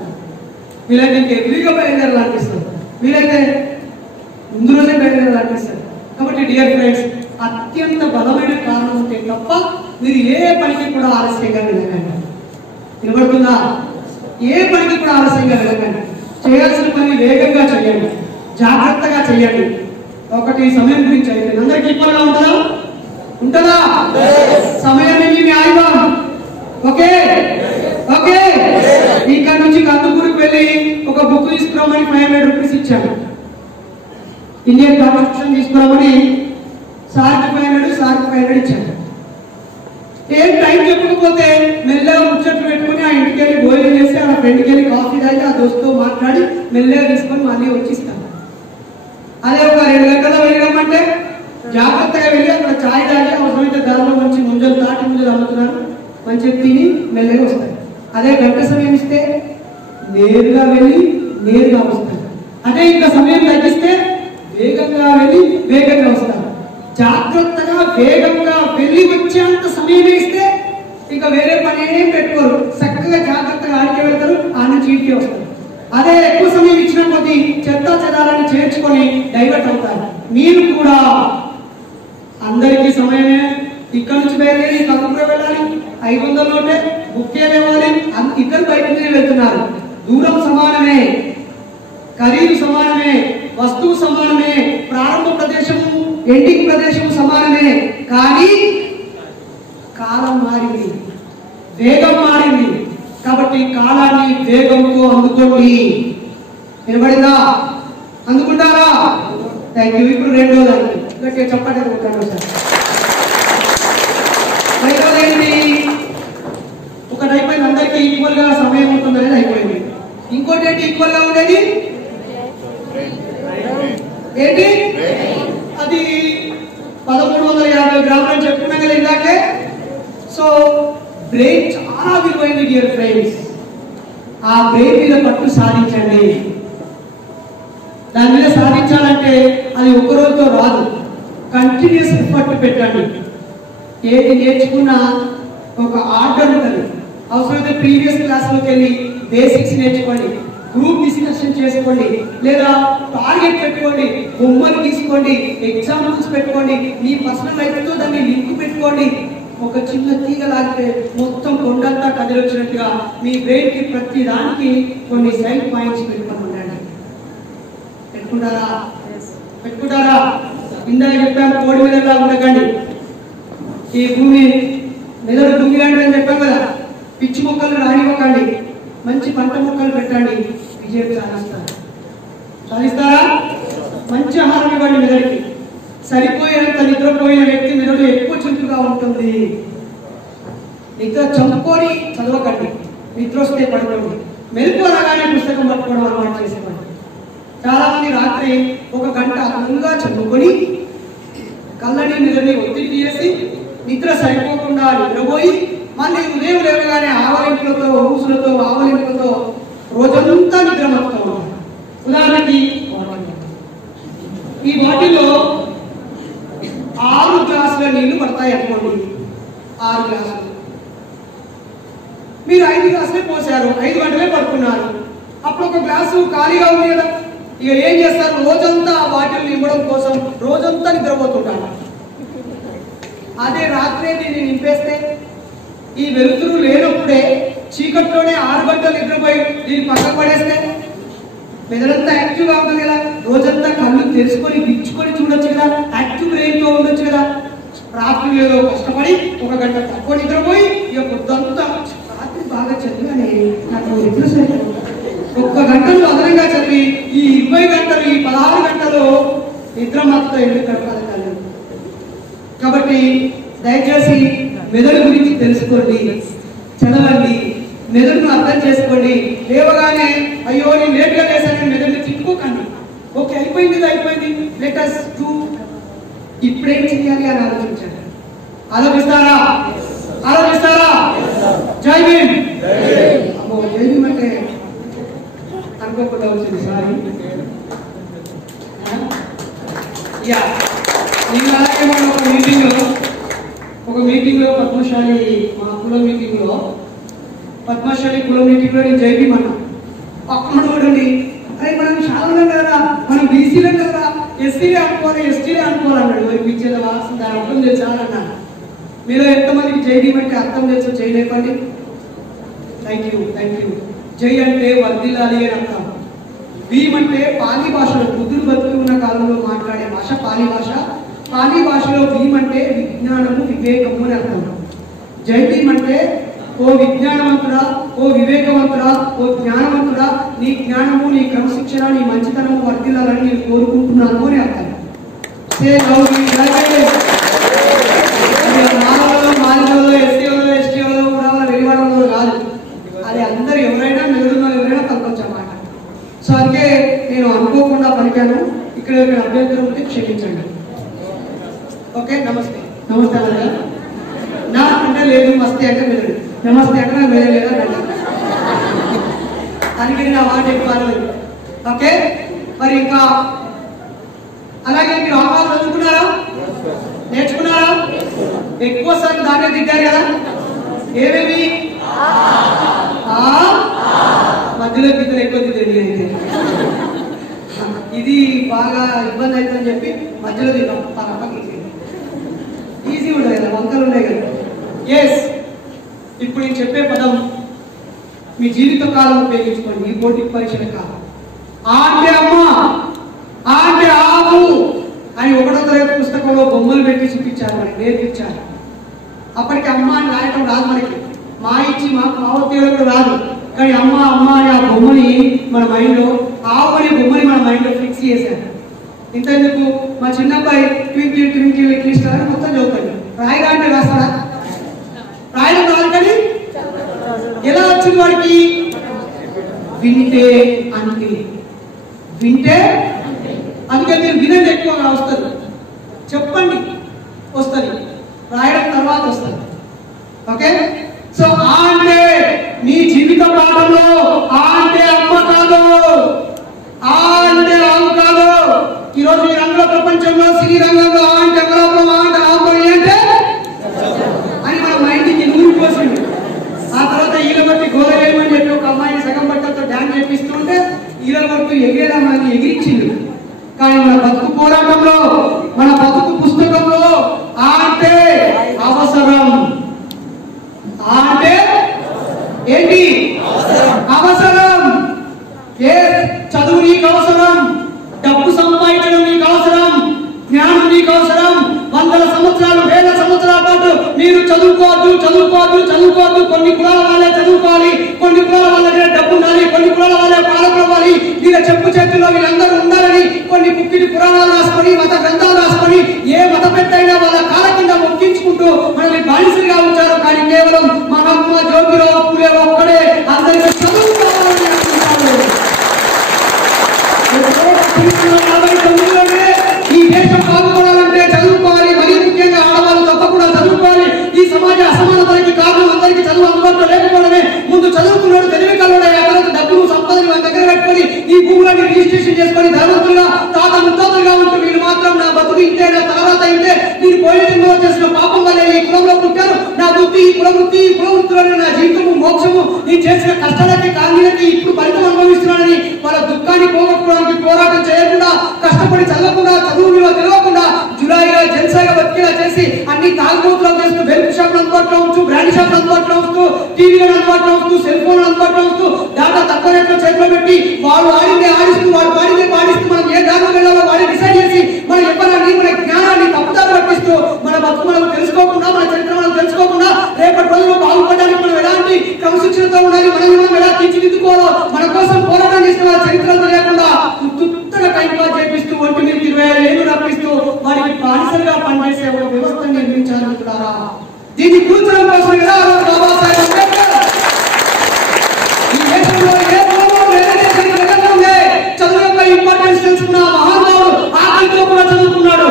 వీలైతే ఇంకా ఎవ్రీగా బయలుదేరాలనిపిస్తుంది, వీలైతే ముందు రోజే బయలుదేరాలనిపిస్తుంది. కాబట్టి డియర్ ఫ్రెండ్స్, అత్యంత బలమైన కారణం ఉంటే తప్ప మీరు ఏ పనికి కూడా ఆలస్యంగా వెళ్ళకండి. వినబడుతుందా? ఏ పనికి కూడా ఆలస్యంగా వెళ్ళకండి. చేయాల్సిన పని వేగంగా చేయండి, జాగ్రత్తగా చేయండి. ఒకటి సమయం గురించి అయిపోయింది, అందరికి ఈక్వల్గా ఉంటుందా? సమయం మీ ఆయుధం. ఓకే ఓకే, ఇక్కడ నుంచి కందుకూరుకు వెళ్ళి ఒక బుక్ తీసుకురామని 500 రూపీస్ ఇచ్చాను. ఇండియన్ కాన్స్టిట్యూషన్ తీసుకురామని సార్కి 500, సార్కి 500 ఇచ్చాను. ఏం టైం చెప్పకపోతే మెల్లగా ముచ్చట్లు పెట్టుకుని ఆ ఇంటికి వెళ్ళి భోజనం చేసి ఆ ఫ్రెండ్కి వెళ్ళి కాఫీ తాగి ఆ దోస్తుతో మాట్లాడి మెల్లగా తీసుకొని మళ్ళీ వచ్చిస్తాను. అదే ఒక 2 గంటల వెళ్ళామంటే జాగ్రత్తగా వెళ్ళి అక్కడ ఛాయ్ తాగి అవసరమైతే దానిలో మంచి ముంజలు తాటి ముంజలు అమ్ముతున్నారు, మంచిగా తిని మెల్లగా వస్తాయి. అదే గంట సమయం ఇస్తే నేరుగా వెళ్ళి నేరుగా వస్తాను. అదే ఇంకా సమయం తగ్గిస్తే వేగంగా వెళ్ళి వేగంగా వస్తాను. జాగ్రత్తగా వేగంగా వెళ్ళి వచ్చేంత సమయం ఇస్తే ఇంకా వేరే పని ఏం పెట్టుకోరు, చక్కగా జాగ్రత్తగా ఆడికి వెళ్తారు, ఆ నుంచి ఇంటికి వస్తారు. అదే ఎక్కువ సమయం ఇచ్చిన కొద్దీ చెత్త చెదాలని చేర్చుకొని డైవర్ట్ అవుతారు. మీరు కూడా అందరికీ సమయమే, ఇక్కడ నుంచి బయలుదేరి కందుకూరు వెళ్ళాలి, 500 నోటే బుక్ లేవాలి, ఇద్దరు బయట నుంచి వెళ్తున్నారు. దూరం సమానమే, ఖరీదు సమానమే, వస్తువు సమానమే, ప్రారంభ ప్రదేశము ఎండింగ్ ప్రదేశం సమానమే, కానీ కాలం మారింది, వేగం మారింది. కాబట్టి కాలాన్ని వేగంతో అందుకోండి. వినబడిందా? అందుకుంటారా? Thank you. ఇప్పుడు 2వ దానికి గట్టిగా చెప్పండి అనుకుంటాను సార్. 2వది ఏంటి? ఒకటి అయిపోయింది, అందరికీ ఈక్వల్ గా సమయం ఉంటుంది అనేది అయిపోయింది. ఇంకోటి ఏంటి ఈక్వల్ గా ఉండేది? ఏంటి? అది 1350 గ్రాములు అని చెప్పుకున్నాం కదా ఇందాకే. సో బ్రెయిన్ చాలా విలువైంది డియర్ ఫ్రెండ్స్. ఆ బ్రెయిన్ మీద పట్టు సాధించండి. దాని మీద సాధించాలంటే అది ఒక రోజుతో రాదు, కంటిన్యూస్ ఎఫర్ట్ పెట్టండి. ఏది నేర్చుకున్నా ఒక ఆర్డర్ ఉంటుంది. అవసరమైతే ప్రీవియస్ క్లాస్లోకి వెళ్ళి బేసిక్స్ నేర్చుకోండి, గ్రూప్ డిస్కషన్ చేసుకోండి, లేదా టార్గెట్ పెట్టుకోండి, బొమ్మలు తీసుకోండి, ఎగ్జాంపుల్స్ పెట్టుకోండి, మీ పర్సనల్ లైఫ్తో దాన్ని లింక్ పెట్టుకోండి. ఒక చిన్న తీగ లాగితే మొత్తం కొండంతా కదిలొచ్చినట్టుగా మీ బ్రెయిన్ కి ప్రతి దానికి కొన్ని సైడ్ పాయింట్స్ పెట్టుకొని ఉండండి. పెట్టుకుంటారా? ఇందాక చెప్పాము, కోడి మీదలా ఉండకండి. ఈ భూమి మెదడు భూమి లాంటిదని చెప్పాం కదా, పిచ్చి మొక్కలు రానివ్వకండి, మంచి పంట మొక్కలు పెట్టండి, విజయం సాధిస్తారా? మంచి ఆహారం ఇవ్వండి మెదడుకి. సరిపోయేంత నిద్రపోయిన వ్యక్తి మెదడు ఎక్కువ చురుకుగా ఉంటుంది. నిద్ర చంపుకొని చదవకండి, నిద్ర వస్తే పడుకోండి, మెలకు అనగానే పుస్తకం పట్టుకోవడం అలవాటు చేసేవాడి. చాలా మంది రాత్రి 1 గంట అదనంగా చదువుకొని కళ్ళని నిద్రని ఒత్తిడి చేసి నిద్ర సరిపోకుండా నిద్రపోయి మళ్ళీ ఉదయం లేవగానే ఆవలింపులతో ఊసులతో ఆవలింపులతో రోజంతా నిద్రమత్తుతూ ఉంటారు. ఉదాహరణకి ఈ బాటిల్లో 6 గ్లాసుల నీళ్లు పడతాయి అనుకోండి. 6 గ్లాసులు మీరు 5 గ్లాసులే పోసారు, 5 గంటలే పడుకున్నారు. అప్పుడు ఒక గ్లాసు ఖాళీగా ఉంది కదా, ఇక ఏం చేస్తారు? రోజంతా ఆ బాటిల్ నింపడం కోసం రోజంతా నిద్రపోతుంటారు. అదే రాత్రే దీన్ని నింపేస్తే, ఈ వెలుతురు లేనప్పుడే చీకట్లోనే 6 గంటలు నిద్రపోయి దీన్ని పక్కన పడేస్తే మెదడంతా యాక్టివ్గా ఉంటుంది కదా, రోజంతా కళ్ళు తెరుచుకొని విచ్చుకొని చూడొచ్చు కదా, యాక్టివ్ బ్రెయిన్తో ఉండొచ్చు కదా. రాత్రి ఏదో కష్టపడి 1 గంట తక్కువ నిద్రపోయి ఇక పొద్దంతా రాత్రి బాగా చదివానే నాకు నిద్ర సరిపోతుంది, 1 గంటలు అదనంగా చదివి ఈ 20 గంటలు ఈ 16 గంటలు నిద్ర మాత్రం ఎందుకు గడపాలి? కాబట్టి దయచేసి మెదడు గురించి తెలుసుకోండి, చదవండి, మెదడును అర్థం చేసుకోండి. లేవగానే అయ్యో నేను లేట్గా లేసాను మెదడుని తిట్టుకోకండి. ఓకే అయిపోయింది అయిపోయింది, లెట్ us do, ఇప్పుడేం చేయాలి అని ఆలోచించండి. ఆలోచిస్తారా? ఆలోచిస్తారా? జై భీమ్. అమ్మో జై భీమ్ అంటే అనుకోకుండా వచ్చింది, సారీ. యా నేను అలాగే మనం ఒక మీటింగ్లో పద్మశాలి మా కుల మీటింగ్లో నేను జై భీమ్ అన్నా. పక్కన చూడండి, అరే మనం శాలనం కదా, మనం బీసీలం కదా, ఎస్సీలే అనుకోవాలి ఎస్టీలే అనుకోవాలన్నాడు. మరి పిచ్చేదా దాని అర్థం తెచ్చాలన్నా. మీరు ఎంతమందికి జై భీమ్ అంటే అర్థం తెచ్చో చేయలేపండి. Thank you. జై అంటే వర్ధిల్లాలి అని అర్థం. భీమ్ అంటే పాలీ భాషలో బుద్ధుడు బతుకు ఉన్న కాలంలో మాట్లాడే భాష పాలీ భాష. పాలీ భాషలో భీమ్ అంటే విజ్ఞానము వివేకము అని అర్థం. జై భీమ్ అంటే ఓ విజ్ఞానవంతుడా, ఓ వివేకవంతుడా, ఓ జ్ఞానవంతుడా, నీ జ్ఞానము నీ క్రమశిక్షణ నీ మంచితనము వర్ధిల్లాలని నేను కోరుకుంటున్నాను అని అర్థం. మాదిగలో ఎస్సీలో ఎస్టీలో వెలివాడలో కాదు, అది అందరు ఎవరైనా మెరుగున్న ఎవరైనా పలకొచ్చమాట. సో అందుకే నేను అనుకోకుండా పలికాను. ఇక్కడ అభ్యంతరం ఉంటే క్షమించండి. ఓకే నమస్తే. నమస్తే అలా నా అంటే లేదు, మస్తే అంటే మెదడు, నమస్తే అంటే నాకు మెదడు లేదా దానికి నా మాట చెప్పాను. ఓకే మరి ఇంకా అలాగే మీరు ఆహారం చదువుకున్నారా, నేర్చుకున్నారా? ఎక్కువ సార్లు దాంట్లో దిద్దారు కదా, ఏమేమి మధ్యలో దిద్దలు ఎక్కువ దిద్దండి. అయితే ఇది బాగా ఇబ్బంది అవుతుందని చెప్పి మధ్యలో దిద్దాం. ఈజీ ఉండదు కదా, వంకలు ఉన్నాయి కదా. ఎస్ ఇప్పుడు నేను చెప్పే పదం మీ జీవిత కాలం ఉపయోగించుకోండి. ఈ పోటీ పరీక్షల కాలం. ఆ అంటే అమ్మ, ఆ అంటే ఆవు అని 1వ తరగతి పుస్తకంలో బొమ్మలు పెట్టి చూపించారు, మనకి నేర్పించారు. అప్పటికి అమ్మ అని రాయటం రాదు మనకి, మా ఇచ్చి మాకు భావోద్వేగం కూడా రాదు. కానీ అమ్మ అమ్మ అని ఆ బొమ్మని మన మైండ్లో, ఆవు అనే బొమ్మని మన మైండ్లో ఫిక్స్ చేశారు. ఇంతెందుకు మా చిన్నబ్బాయి ట్వింకిల్ ట్వింకిల్ లిటిల్ స్టార్ అని మొత్తం చదువుతాడు. రాయగా అంటే రాస్తాడా? రాయడం రాదు. కానీ ఎలా వచ్చింది వాడికి? వింటే అంటే, వింటే అందుకే మీరు వినండి ఎక్కువగా వస్తుంది, చెప్పండి వస్తుంది, రాయడం తర్వాత వస్తుంది. ఓకే సో ఆ అంటే మీ జీవిత పాఠంలో ఆ అంటే అమ్మ కాదు, ఆ అంటే ఆవు కాదు. ఈరోజు ఈ రంగుల ప్రపంచంలో సినీ రంగంలో ఆ అంటే అమలాపురం, ఆ అంటే ఆవుకొని అంటే అని మన మైండ్కి నూరిపోసింది. ఆ తర్వాత ఈల బట్టి గోదలేమని చెప్పి ఒక అమ్మాయిని సగం బట్టలతో డాన్స్ చేపిస్తుంటే ఈల బట్టు ఎగిరేలా మనకి ఎగిరించింది. కానీ మన బతుకు పోరాటంలో, మన బతుకు పుస్తకంలో ఆ అంటే అవసరం, ఆ అంటే ఏంటి? అవసరం. ఏ చదువు నీకు అవసరం, డబ్బు సంపాదించడం నీకు అవసరం, జ్ఞానం నీకు అవసరం. 100 సంవత్సరాలు 1000 సంవత్సరాల పాటు మీరు చదువుకోవద్దు. కొన్ని కులాల వాళ్ళే చదువుకోవాలి, కొన్ని కులాల వాళ్ళ దగ్గర డబ్బు ఉండాలి, కొన్ని కులాల వాళ్ళే పాలకోవాలి, వీళ్ళ చెప్పు చేతుల్లో వీళ్ళందరూ ఉండాలని కొన్ని ముక్కిడి పురాణాలు రాసుకొని, మత గ్రంథాలు రాసుకొని, ఏ మత పెద్దైనా వాళ్ళ కాల కింద మొక్కించుకుంటూ మనల్ని బానిసలుగా ఉంచారు. కానీ కేవలం మహాత్మా జ్యోతిరావు పూలే ఒక్కడే అందరికీ చదువుకోవాలని అనుకుంటారు. 1949లోనే ఈ దేశం బాగుపడాలంటే చదువుకోవాలి, మాత్రం నా బతుకు ఇంతే, నా తర్వాత ఇంతే, నేను పోయిన చేసిన పాపం వల్ల ఈ కులంలో పుట్టాను, నా వృత్తి ఈ కులవృత్తిలోనే నా జీవితము మోక్షము, నేను చేసిన కష్టాలకి కారణాలకి ఇప్పుడు ఫలితం అనుభవిస్తున్నానని వాళ్ళ దుఃఖాన్ని పోగొట్టుకోవడానికి పోరాటం చేయకుండా, కష్టపడి చదవకుండా, చదువు విలువ తెలియకుండా జులైగా జెన్సాగా బతికేలా చేసి అన్ని తాగుబోతులు చేస్తూ బెల్ట్ షాప్లు అందుబాటులో ఉంచు, బ్రాండ్ షాప్లు అందుబాటులో ఉంచు, టీవీలను అందుబాటులో ఉంచు, సెల్ ఫోన్లు అందుబాటులో ఉంచు, డేటా తక్కువ రేట్లో చేతిలో పెట్టి వాడు ఆడిందే ఆడిస్తూ, వాడు పాడిందే పాడిస్తూ, మనం ఏ దారిలో వెళ్ళాలో వాడి డిసైడ్ చేసి మన యవ్వనాన్ని, మన జ్ఞానాన్ని తప్పుదారి పట్టిస్తూ మన బతుకు మనం తెలుసుకోకుండా, మన చరిత్ర మనం తెలుసుకోకుండా రేపటి రోజుల్లో బాగుపడడానికి మనం ఎలాంటి క్రమశిక్షణతో ఉండాలి, మనం ఎలా తీర్చిదిద్దుకోవాలో మన కోసం పోరాటం చేసిన వాళ్ళ చరిత్రలు తెలియకుండా తుత్తగా టైం పాస్ చేపిస్తూ ఒంటి మీద 20 ఏళ్ళు రప్పిస్తూ వారికి బానిసలుగా పనిచేసే ఒక వ్యవస్థను నిర్మించాలనుకున్నారా? దీన్ని కూర్చోడం కోసం కదా బాబాసాహెబ్ అంబేద్కర్ ఈ దేశంలో ఏ చదువు యొక్క ఇంపార్టెన్స్ తెలుసుకున్న మహానుభావుడు ఆకలితో కూడా చదువుకున్నాడు.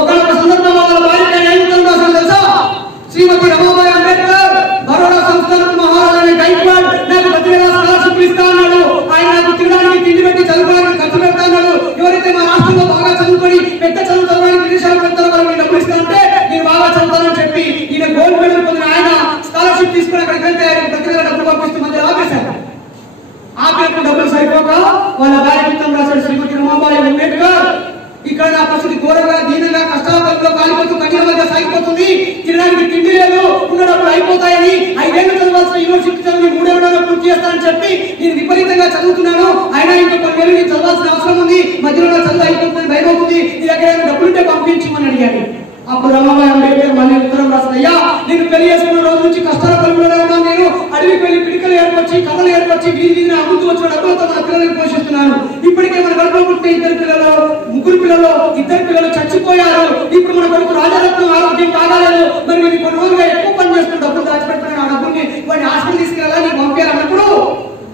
ఒకనొక సందర్భంలో వాళ్ళ భార్య ఏం రాశారు తెలుసా? శ్రీమతి రమాబాయి అంబేద్కర్ బరోడా సంస్థానకు మహారాజా గైక్వాడ్ నాకు ప్రతి నెల స్కాలర్షిప్ ఇస్తా అన్నాడు. ఆయన నాకు తినడానికి తిండి పెట్టి చదువుకోవడానికి ఖర్చు పెడతా అన్నాడు. ఎవరైతే మా రాష్ట్రంలో బాగా చదువుకొని పెద్ద చదువు చదవడానికి విదేశాలకు వెళ్తారో వాళ్ళకి డబ్బులు ఇస్తానంటే నేను బాగా చదువుతానని చెప్పి ఈయన గోల్డ్ మెడల్ పొందిన ఆయన స్కాలర్షిప్ తీసుకుని అక్కడికి వెళ్తే ఆయన ప్రతి నెల డబ్బులు పంపిస్తూ మధ్య ఆపేశారు. ఆపేప్పుడు డబ్బులు సరిపోక వాళ్ళ భార్య రాశాడు శ్రీమతి రమాబాయి అంబేద్కర్ ఇక్కడ నా పరిస్థితి ఘోరంగా దీనంగా కష్టాలతో కాలిపోతూ కఠిన మధ్య సాగిపోతుంది, తినడానికి తిండి లేదు, ఉన్న డబ్బులు అయిపోతాయని 5 ఏళ్ళు చదవాల్సిన యూనివర్సిటీ చదివి 3 ఏళ్ళలో పూర్తి చేస్తానని చెప్పి నేను విపరీతంగా చదువుతున్నాను, అయినా ఇంకా 10 ఏళ్ళు నేను చదవాల్సిన అవసరం ఉంది, మధ్యలో చదువు అయిపోతుంది, భయం అవుతుంది, నీ దగ్గర డబ్బులుంటే పంపించమని అడిగాను. అప్పుడు రమాబాయి అంబేద్కర్ మళ్ళీ ఉత్తరం రాసిన, అయ్యా నేను పెళ్లి చేసుకున్న రోజు నుంచి కష్టాల కలుగులోనే ఉన్నాను, నేను అడవికి వెళ్ళి పిడికలు ఏర్పరిచి కథలు ఏర్పరిచి వీధిని అమ్ముతూ వచ్చిన డబ్బులతో మన పిల్లలను పోషిస్తున్నాను. ఇప్పటికే మన గడుపులో పుట్టిన 2 పిల్లలు 3 పిల్లలు 2 పిల్లలు చచ్చిపోయారు. ఇప్పుడు మన కొడుకు రాజారత్నం ఆరోగ్యం బాగాలేదు, మరి నేను కొన్ని రోజులుగా ఎక్కువ పని చేస్తున్న డబ్బులు దాచిపెట్టుకుని ఆ డబ్బుల్ని వాడిని హాస్పిటల్ తీసుకెళ్ళాలా నీకు పంపారన్నప్పుడు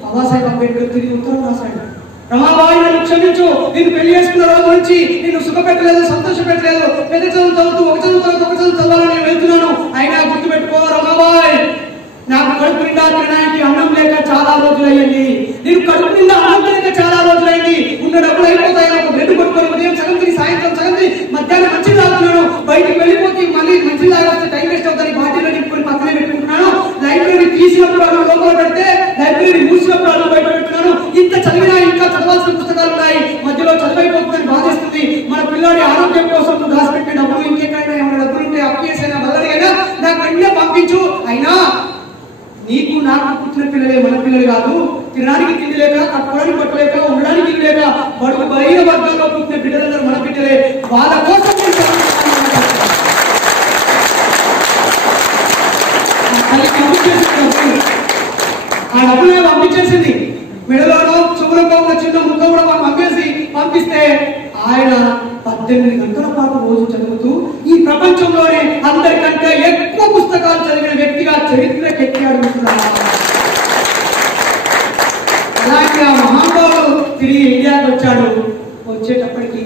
బాబాసాహెబ్ అంబేద్కర్ తిరిగి ఉత్తరం రాశాడు, రమాబాయి నన్ను క్షమించు, నేను పెళ్లి చేసుకున్న రోజు నుంచి నిన్ను సుఖపెట్టలేదు, సంతోష పెట్టలేదు, పెద్ద చదువు చదువుతూ ఒక చదువు చదవాలని నేను వెళ్తున్నాను, అయినా గుర్తుపెట్టుకో రమాబాయి నాకు కడుపు నిండా తినడానికి అన్నం లేక చాలా రోజులయ్యింది, నేను కడుపు నిండా అన్నం లేక చాలా రోజులైంది, ఉన్న డబ్బులు అయిపోతాయి, ఒక బ్రెడ్ కొట్టుకొని ఉదయం సగం తిని సాయంత్రం సగం తిని మధ్యాహ్నం మంచి తాగుతున్నాను, బయటకు వెళ్ళిపోతే మళ్ళీ మంచి తాగొస్తే టైం వేస్ట్ అవుతుంది, బాటిల్లో నింపుకొని పక్కనే పెట్టుకుంటున్నాను, లైబ్రరీ తీసినప్పుడు అన్నం లోపల పెడితే లైబ్రరీ మూసినప్పుడు అన్నం బయట పెడుతున్నాను, ఇంత చదివినా ఇంకా చదవాల్సిన పుస్తకాలు ఉన్నాయి, మధ్యలో చదివైపోతుందని బాధిస్తుంది, మన పిల్లాడి ఆరోగ్యం కోసం దాచిపెట్టే డబ్బులు ఇంకెక్కడైనా ఏమైనా డబ్బులు ఉంటే అప్పేసైనా వల్లడిగైనా నాకు వెంటనే పంపించు, అయినా నీకు నాకు పుట్టిన పిల్లలే మన పిల్లలు కాదు, తినడానికి తిండి లేక, కట్టుకోవడానికి పట్టలేక, ఉండడానికి ఇల్లు లేక బడుగు బలహీన వర్గాల్లో పుట్టిన బిడ్డలందరూ మన బిడ్డలే, వాళ్ళ కోసం ఆ డబ్బులు పంపించేసింది, మెడలోనో చెవులకో ఉన్న చిన్న ముక్క కూడా పంపిస్తే ఆయన 18 గంటల పాటు రోజు చదువుతూ ఈ ప్రపంచంలోనే అందరికంటే ఎక్కువ పుస్తకాలు చదివిన వ్యక్తిగా చరిత్రకెక్కాడు. అలాగే ఆ మహానుభావుడు తిరిగి ఇండియాకి వచ్చాడు. వచ్చేటప్పటికి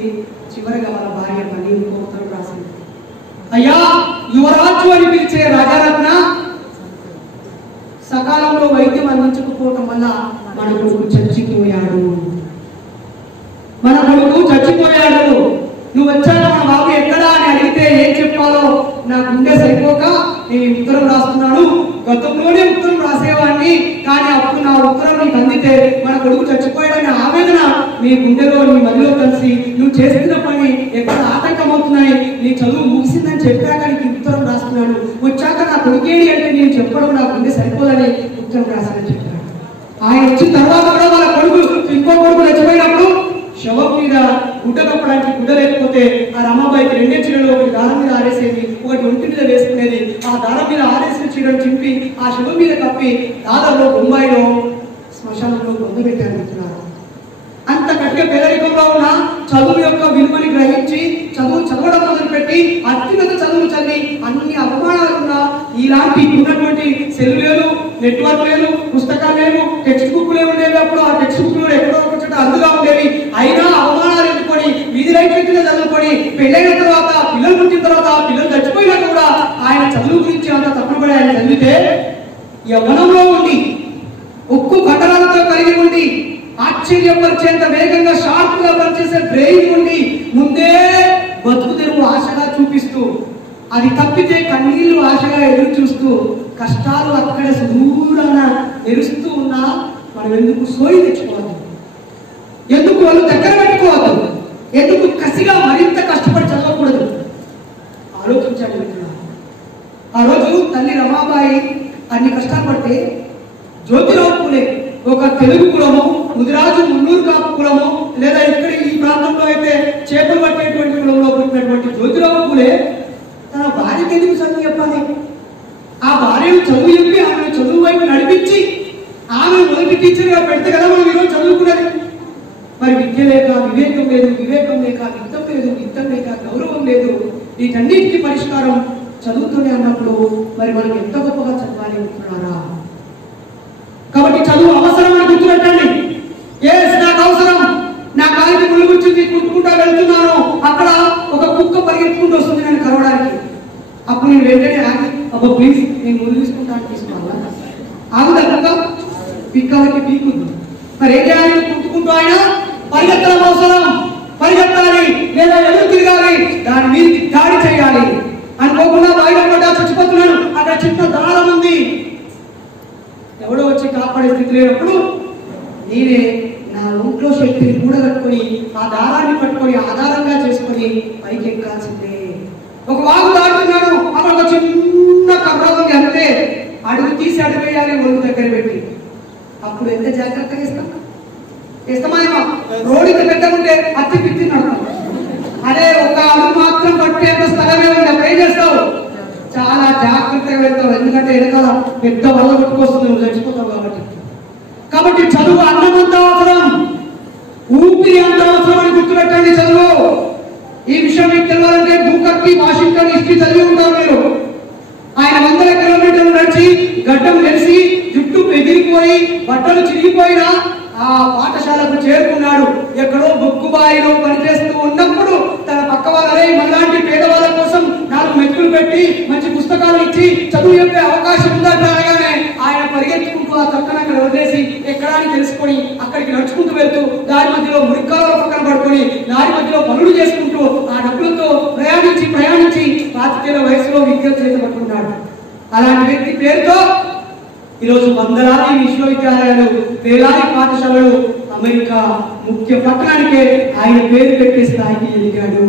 చివరిగా వాళ్ళ భార్య మళ్ళీ ఉత్తరం రాసింది, అయ్యా యువరాజు అని పిలిచే రాజారత్న సకాలంలో వైద్యం అందించకపోవటం వల్ల మన కొడుకు చచ్చిపోయాడు, నువ్వు వచ్చాక మన బాబు ఎక్కడా అని అడిగితే ఏం చెప్పాలో నా గుండె సరిపోక నేను ఉత్తరం రాస్తున్నాను, గతంలోనే ఉత్తరం రాసేవాడిని, కానీ అప్పుడు నా ఉత్తరం నీకు అందితే మన కొడుకు చచ్చిపోయాడని ఆవేదన నీ గుండెలో నీ మదిలో కలిసి నువ్వు చేస్తున్న పని ఎక్కడ ఆటంకం అవుతున్నాయి, నీ చదువు ముగిసిందని చెప్పాక నీకు ఉత్తరం రాస్తున్నాను, వచ్చాక నా కొడుకేడి అంటే నేను చెప్పడం నా గుండె సరిపోదని ఉత్తరం రాశానని చెప్పాను. ఆయన వచ్చిన తర్వాత కూడా వాళ్ళ కొడుకు ఇంకో కొడుకు చచ్చిపోయినప్పుడు శవం మీద గుడ్డ కప్పడానికి గుడ్డ లేకపోతే ఆ రమాబాయికి 2 చీరలు ఒకటి దారం మీద ఆరేసేది, ఒకటి ఒంటి మీద వేసుకునేది, ఆ దారం మీద ఆరేసిన చీరలు చింపి ఆ శవం మీద కప్పి దాదాపు బొంబాయిలో శ్మశానంలో పొందబెట్టారు. అంత గట్టిగా పేదరికంలో ఉన్న చదువు యొక్క విలువని గ్రహించి చదవడం మొదలుపెట్టి అత్యున్నత చదువులు చదివి అన్ని అవమానాలున్నా ఇలాంటి ఉన్నటువంటి సెల్లులు నెట్వర్క్ లేదు, పుస్తకాలు లేవు, టెక్స్ట్ బుక్ ఉండేవి, అప్పుడు ఆ టెక్స్ట్ బుక్ ఎక్కడో ఒక చోట అందుగా ఉండేవి, అయినా అవమానాలు ఎదుర్కొని వీధి లైఫ్ కింద చదువుకొని పెళ్ళైన తర్వాత పిల్లలు పుట్టిన తర్వాత పిల్లలు చచ్చిపోయినా కూడా ఆయన చదువు గురించి అంత తప్పుపడి ఆయన చదివితే యవ్వనంలో ఉండి ఉక్కు కట్టడాలతో కలిగి ఉండి ఆశ్చర్యపరిచేంత వేగంగా షార్ప్ గా పనిచేసే బ్రెయిన్ ఉండి ముందే అది తప్పితే కన్నీళ్లు ఆశగా ఎదురు చూస్తూ కష్టాలు అక్కడ దూరాన ఎరుస్తూ ఉన్నా మనం ఎందుకు సోయి తెచ్చుకోవద్దు, ఎందుకు వాళ్ళు దగ్గర పెట్టుకోవద్దు, ఎందుకు కసిగా మరింత కష్టపడి చదవకూడదు? ఆలోచించండి మిత్రులారా. ఆ రోజు తల్లి రమాబాయి అన్ని కష్టాలు పడితే జ్యోతిరావు పూలే ఒక తెలుగు కులము, ముదిరాజు మున్నూరు కాపు కులము, లేదా ఇక్కడ ఈ ప్రాంతంలో అయితే చేపలు పట్టేటువంటి కులంలో పుట్టినటువంటి జ్యోతిరావు పూలే తన భార్యకి ఎందుకు చదువు చెప్పాలి? ఆ భార్యను చదువు చెప్పి ఆమెను చదువు వైపు నడిపించి ఆమె మొదటి టీచర్గా పెడితే కదా మనం ఈరోజు చదువుకున్నది. మరి విద్య లేక వివేకం లేదు, వివేకం లేక విత్తం లేదు, విత్తం లేక గౌరవం లేదు. వీటన్నిటికీ పరిష్కారం చదువుతూనే అన్నప్పుడు మరి మనం ఎంత గొప్పగా చదవాలి అనుకున్నారా? కాబట్టి చదువు అవసరం అని గుర్తుపెట్టండి. నాకు అవసరం, నా కాలికి ముళ్ళు కూర్చుంది, కుట్టుకుంటా వెళ్తున్నాను, అక్కడ ఒక కుక్క పరిగెత్తుకుంటూ వస్తుంది నేను కలవడానికి. అప్పుడు నేను వెంటనే ఆగి, అబ్బో ప్లీజ్ నేను ముళ్ళు తీసుకుంటాను తీసుకోవాలా? ఆగుదా కుక్క? పిక్కలకి పీకుంది. మరి ఏం చేయాలి? కుట్టుకుంటూ ఆయన పరిగెత్తడం అవసరం, పరిగెత్తాలి లేదా ఎదురు తిరగాలి, దాని మీదకి దాడి చేయాలి. అనుకోకుండా బయట పడ్డా చచ్చిపోతున్నాను, అక్కడ చిన్న దారం ఉంది, ఎవడో వచ్చి కాపాడే స్థితి లేనప్పుడు నేనే నా ఒంట్లో శక్తిని కూడగట్టుకొని ఆ దారాన్ని పట్టుకొని ఆధారంగా చేసుకొని పైకి ఎక్కాల్సిందే. ఒక వాగు దాటుతున్నాడు, అక్కడ ఒక చిన్న కర్ర ఉంది, అంతే అడుగు తీసి అడుగు వేయాలి ఒళ్ళు దగ్గర పెట్టి. అప్పుడు ఎంత జాగ్రత్తగా ఇస్తామా? రోడ్డు ఇంత పెద్దగా ఉంటే అత్తి పిత్తి నడతాం. అదే ఒక అడుగు మాత్రం పట్టే స్థలమే ఉంది, అప్పుడు ఏం చేస్తావు? చాలా జాగ్రత్తగా వెళ్తావు, ఎందుకంటే వెనకాల పెద్ద వల్ల కొట్టుకొస్తుంది, నువ్వు చచ్చిపోతావు కాబట్టి చదువు అన్నమంత అవసరం, ఊపిరి అంత అవసరం అని గుర్తుపెట్టండి. చదువు ఈ విషయం మీకు తెలియాలంటే బుకర్కి వాషింగ్టన్ హిస్టరీ చదివి ఉంటారు మీరు. ఆయన 100 కిలోమీటర్లు నడిచి గడ్డం వెలిసి జుట్టు ఎగిరిపోయి బట్టలు చిరిగిపోయినా ఆ పాఠశాలకు చేరుకున్నాడు. ఎక్కడో బొగ్గుబాయిలో పనిచేస్తూ ఉన్నప్పుడు తన పక్క వాళ్ళే మనలాంటి పేదవాళ్ళ కోసం 4 మెతుకులు పెట్టి మంచి పుస్తకాలు ఇచ్చి చదువు చెప్పే అవకాశం ఉందంటే అనగానే ఆయన పరిగెత్తుకుంటూ ఆ తక్కన అక్కడ వదిలేసి ఎక్కడానికి తెలుసుకొని అక్కడికి నడుచుకుంటూ వెళ్తూ దారి మధ్యలో మురికాల పక్కన పడుకొని దారి మధ్యలో పనులు చేసుకుంటూ ఆ డబ్బులతో ప్రయాణించి 25 వయసులో విద్యను చేతపట్టుకున్నాడు. అలాంటి వ్యక్తి పేరుతో ఈరోజు వందలాది విశ్వవిద్యాలయాలు, వేలాది పాఠశాలలు అమెరికా ముఖ్య పట్టణానికే ఆయన పేరు పెట్టే స్థాయికి ఎదిగాడు.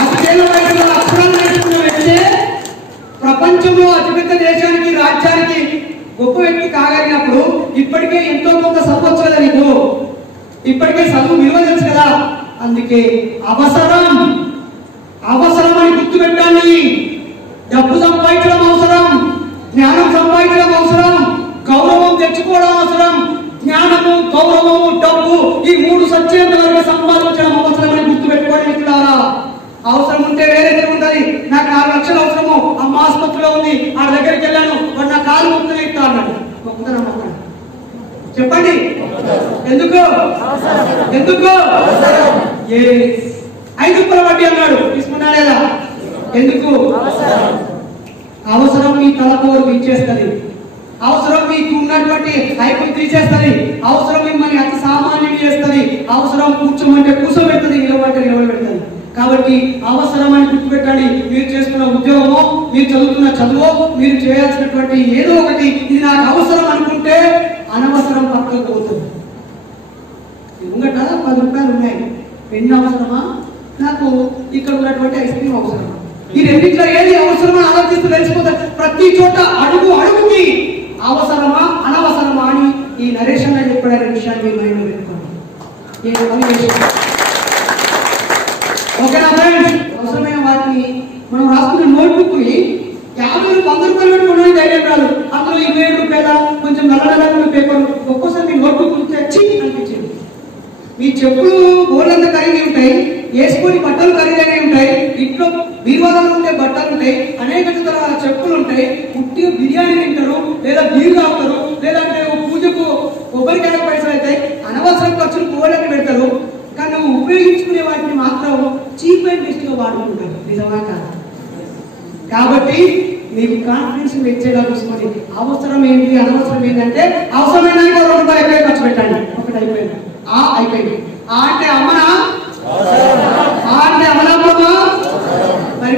5 వయసులో అక్షరాలు నేర్చుకున్న వ్యక్తే ప్రపంచంలో అతిపెద్ద దేశానికి, రాజ్యానికి గొప్ప వ్యక్తి కాగలిగినప్పుడు ఇప్పటికే ఎంతో కొంత చదవచ్చు కదా నీకు, ఇప్పటికే చదువు విలువ తెలుసు కదా. అందుకే అవసరం అని గుర్తు పెట్టండి. డబ్బు సంపాదించడం అవసరం, జ్ఞానం సంపాదించడం అవసరం, గౌరవం తెచ్చుకోవడం అవసరం. జ్ఞానము, గౌరవము, డబ్బు ఈ 3 సత్యంత వరకు సంపాదించడం అవసరం అని గుర్తు పెట్టుకోండి మిత్రులారా. అవసరం ఉంటే వేరే ఉంటుంది. నాకు 4 లక్షలు అవసరము, అమ్మ ఆసుపత్రిలో ఉంది, ఆ దగ్గరికి వెళ్ళాను, వాడు నా కాలు మొత్తం ఇస్తా అన్నాడు. మొక్కుతాను చెప్పండి, ఎందుకు 5 రూపాయల వడ్డీ అన్నాడు, తీసుకున్నాడు లేదా? ఎందుకు? అవసరం మీ తలపోరు ఇచ్చేస్తుంది, అవసరం మీకు ఉన్నటువంటి ఐపులు తీసేస్తుంది, అవసరం మిమ్మల్ని అతి సామాన్యులు చేస్తుంది, అవసరం కూర్చోమంటే కూర్చోబెడుతుంది, నిలబడితే నిలబెడుతుంది. కాబట్టి అవసరం అని గుర్తుపెట్టండి. మీరు చేస్తున్న ఉద్యోగమో, మీరు చదువుతున్న చదువో, మీరు చేయాల్సినటువంటి ఏదో ఒకటి ఇది నాకు అవసరం అనుకుంటే అనవసరం పక్కకు పోతుంది. ముంగట 10 రూపాయలు ఉన్నాయి, పెన్ను అవసరమా, నాకు ఇక్కడ ఉన్నటువంటి ఐస్ క్రీమ్ అవసరమా? ఈ రెండింటిలో ఏది అవసరమా ఆలోచిస్తూ తెలిసిపోతారు. ప్రతి చోట అడుగుకి అవసరమా అనవసరమా అని ఈ నరేషన్ అని చెప్పిన విషయాన్ని మైండ్లో పెట్టుకోండి. ఓకేనా ఫ్రెండ్స్? అవసరమైన వాటిని మనం రాసుకున్న నోట్బుక్ ని 50 100 రూపాయలు పెట్టుకోవడానికి ధైర్యం రాదు. అందులో 27 రూపాయల కొంచెం నల్లనల్ల పేపర్. ఒక్కోసారి మీ నోట్బుక్ తెచ్చి అనిపించింది. మీ చెప్పులు బోర్లంతా ఖరీదు ఉంటాయి, వేసుకొని బట్టలు ఖరీదైనవి ఉంటాయి, ఇంట్లో బీరువాలలో ఉండే బట్టలు ఉంటాయి, అనేక రకాల చెప్పులు ఉంటాయి. పుట్టిగా బిర్యానీ తింటారు, లేదా బీరు తాగుతారు, లేదంటే పూజకు కొబ్బరికాయ పైసలు అవుతాయి, అనవసర ఖర్చులు పోవాలని పెడతారు. కానీ నువ్వు ఉపయోగించుకునే వాటిని మాత్రం చీప్ అండ్ బెస్ట్ గా వాడుకుంటారు. నిజమా కాదు? కాబట్టి మీకు కాన్ఫిడెన్స్ పెంచేలా చూసుకోండి. అవసరం ఏంటి, అనవసరం ఏంటంటే అవసరమైన ₹2 ఎక్కువ ఖర్చు పెట్టండి. ఒకటి అయిపోయింది. అయిపోయింది. అంటే అమ్మనా, అంటే అమలమ్మా, మరి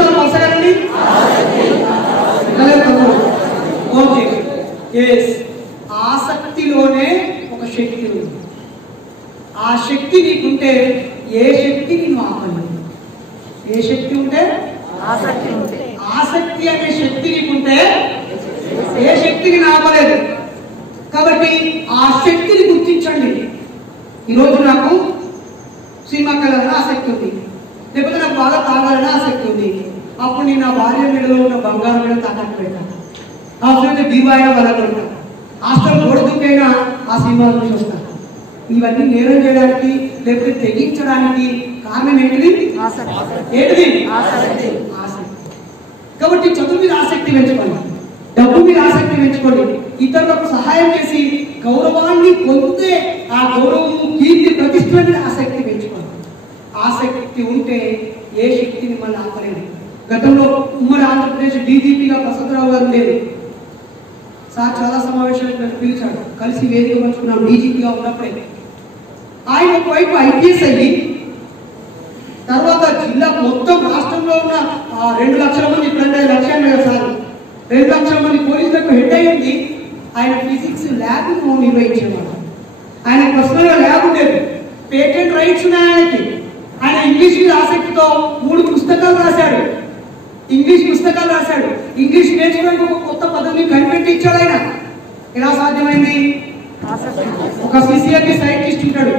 సార్లు వరుసగానండి. Okay, yes. ఆసక్తిలోనే ఒక శక్తి ఉంది. ఆ శక్తి నీకుంటే ఏ శక్తి నేను ఆపలేదు. ఏ శక్తి ఉంటే? ఆసక్తి అనే శక్తి నీకుంటే ఏ శక్తిని ఆపలేదు. కాబట్టి ఆ శక్తిని గుర్తించండి. ఈరోజు నాకు సినిమా కళాలని ఆసక్తి ఉంది, లేకపోతే నాకు బాగా తాగాలని ఆసక్తి ఉంది. అప్పుడు నేను నా భార్య మెడలో ఉన్న బంగారం మీద తాకట్టు పెడతాను. అవసరమైతే దీవాయ వదలగలుగుతాను. హాస్టల్ గొడవకైనా ఆ సినిమా చూసి వస్తాను. ఇవన్నీ నేరం చేయడానికి లేకపోతే తెగించడానికి కారణం ఏంటిది? ఏంటిది? ఆసక్తి. కాబట్టి చదువు మీద ఆసక్తి పెంచుకోండి, డబ్బు మీద ఆసక్తి పెంచుకోండి, ఇతరులకు సహాయం చేసి గౌరవాన్ని పొందే ఆ గౌరవము, కీర్తి, ప్రతిష్ట మీద ఆసక్తి పెంచుకోండి. ఆసక్తి ఉంటే ఏ శక్తి మిమ్మల్ని ఆపలేదు. గతంలో ఉమ్మడి ఆంధ్రప్రదేశ్ డీజీపీగా ప్రసాదరావు గారు లేదు. సార్ చాలా సమావేశాలకు పిలిచాడు, కలిసి వేదిక పంచుకున్నాం. డీజీపీగా ఉన్నప్పుడే ఆయన ఒకవైపు ఐపీఎస్ అయ్యి తర్వాత జిల్లా మొత్తం రాష్ట్రంలో ఉన్న 2 లక్షల మంది, ఇప్పుడు 5 లక్షలు కదా సార్, 2 లక్షల మంది పోలీసులకు హెడ్ అయ్యింది. ఆయన ఫిజిక్స్ ల్యాబ్ నిర్వహించేవాడు. ఆయన పర్సనల్గా ల్యాబ్ ఉండేది. పేటెంట్ రైట్స్ ఉన్నాయి ఆయనకి. ఆయన ఇంగ్లీష్ మీద ఆసక్తితో 3 పుస్తకాలు రాశాడు. ఇంగ్లీష్ పుస్తకాలు రాశాడు. ఇంగ్లీష్ నేర్చుకోవడానికి ఒక కొత్త పద్ధతిని కనిపెట్టి ఇచ్చాడు ఆయన. ఎలా సాధ్యమైంది? ఒక సిసిఎంబి సైంటిస్ట్ ఉంటాడు,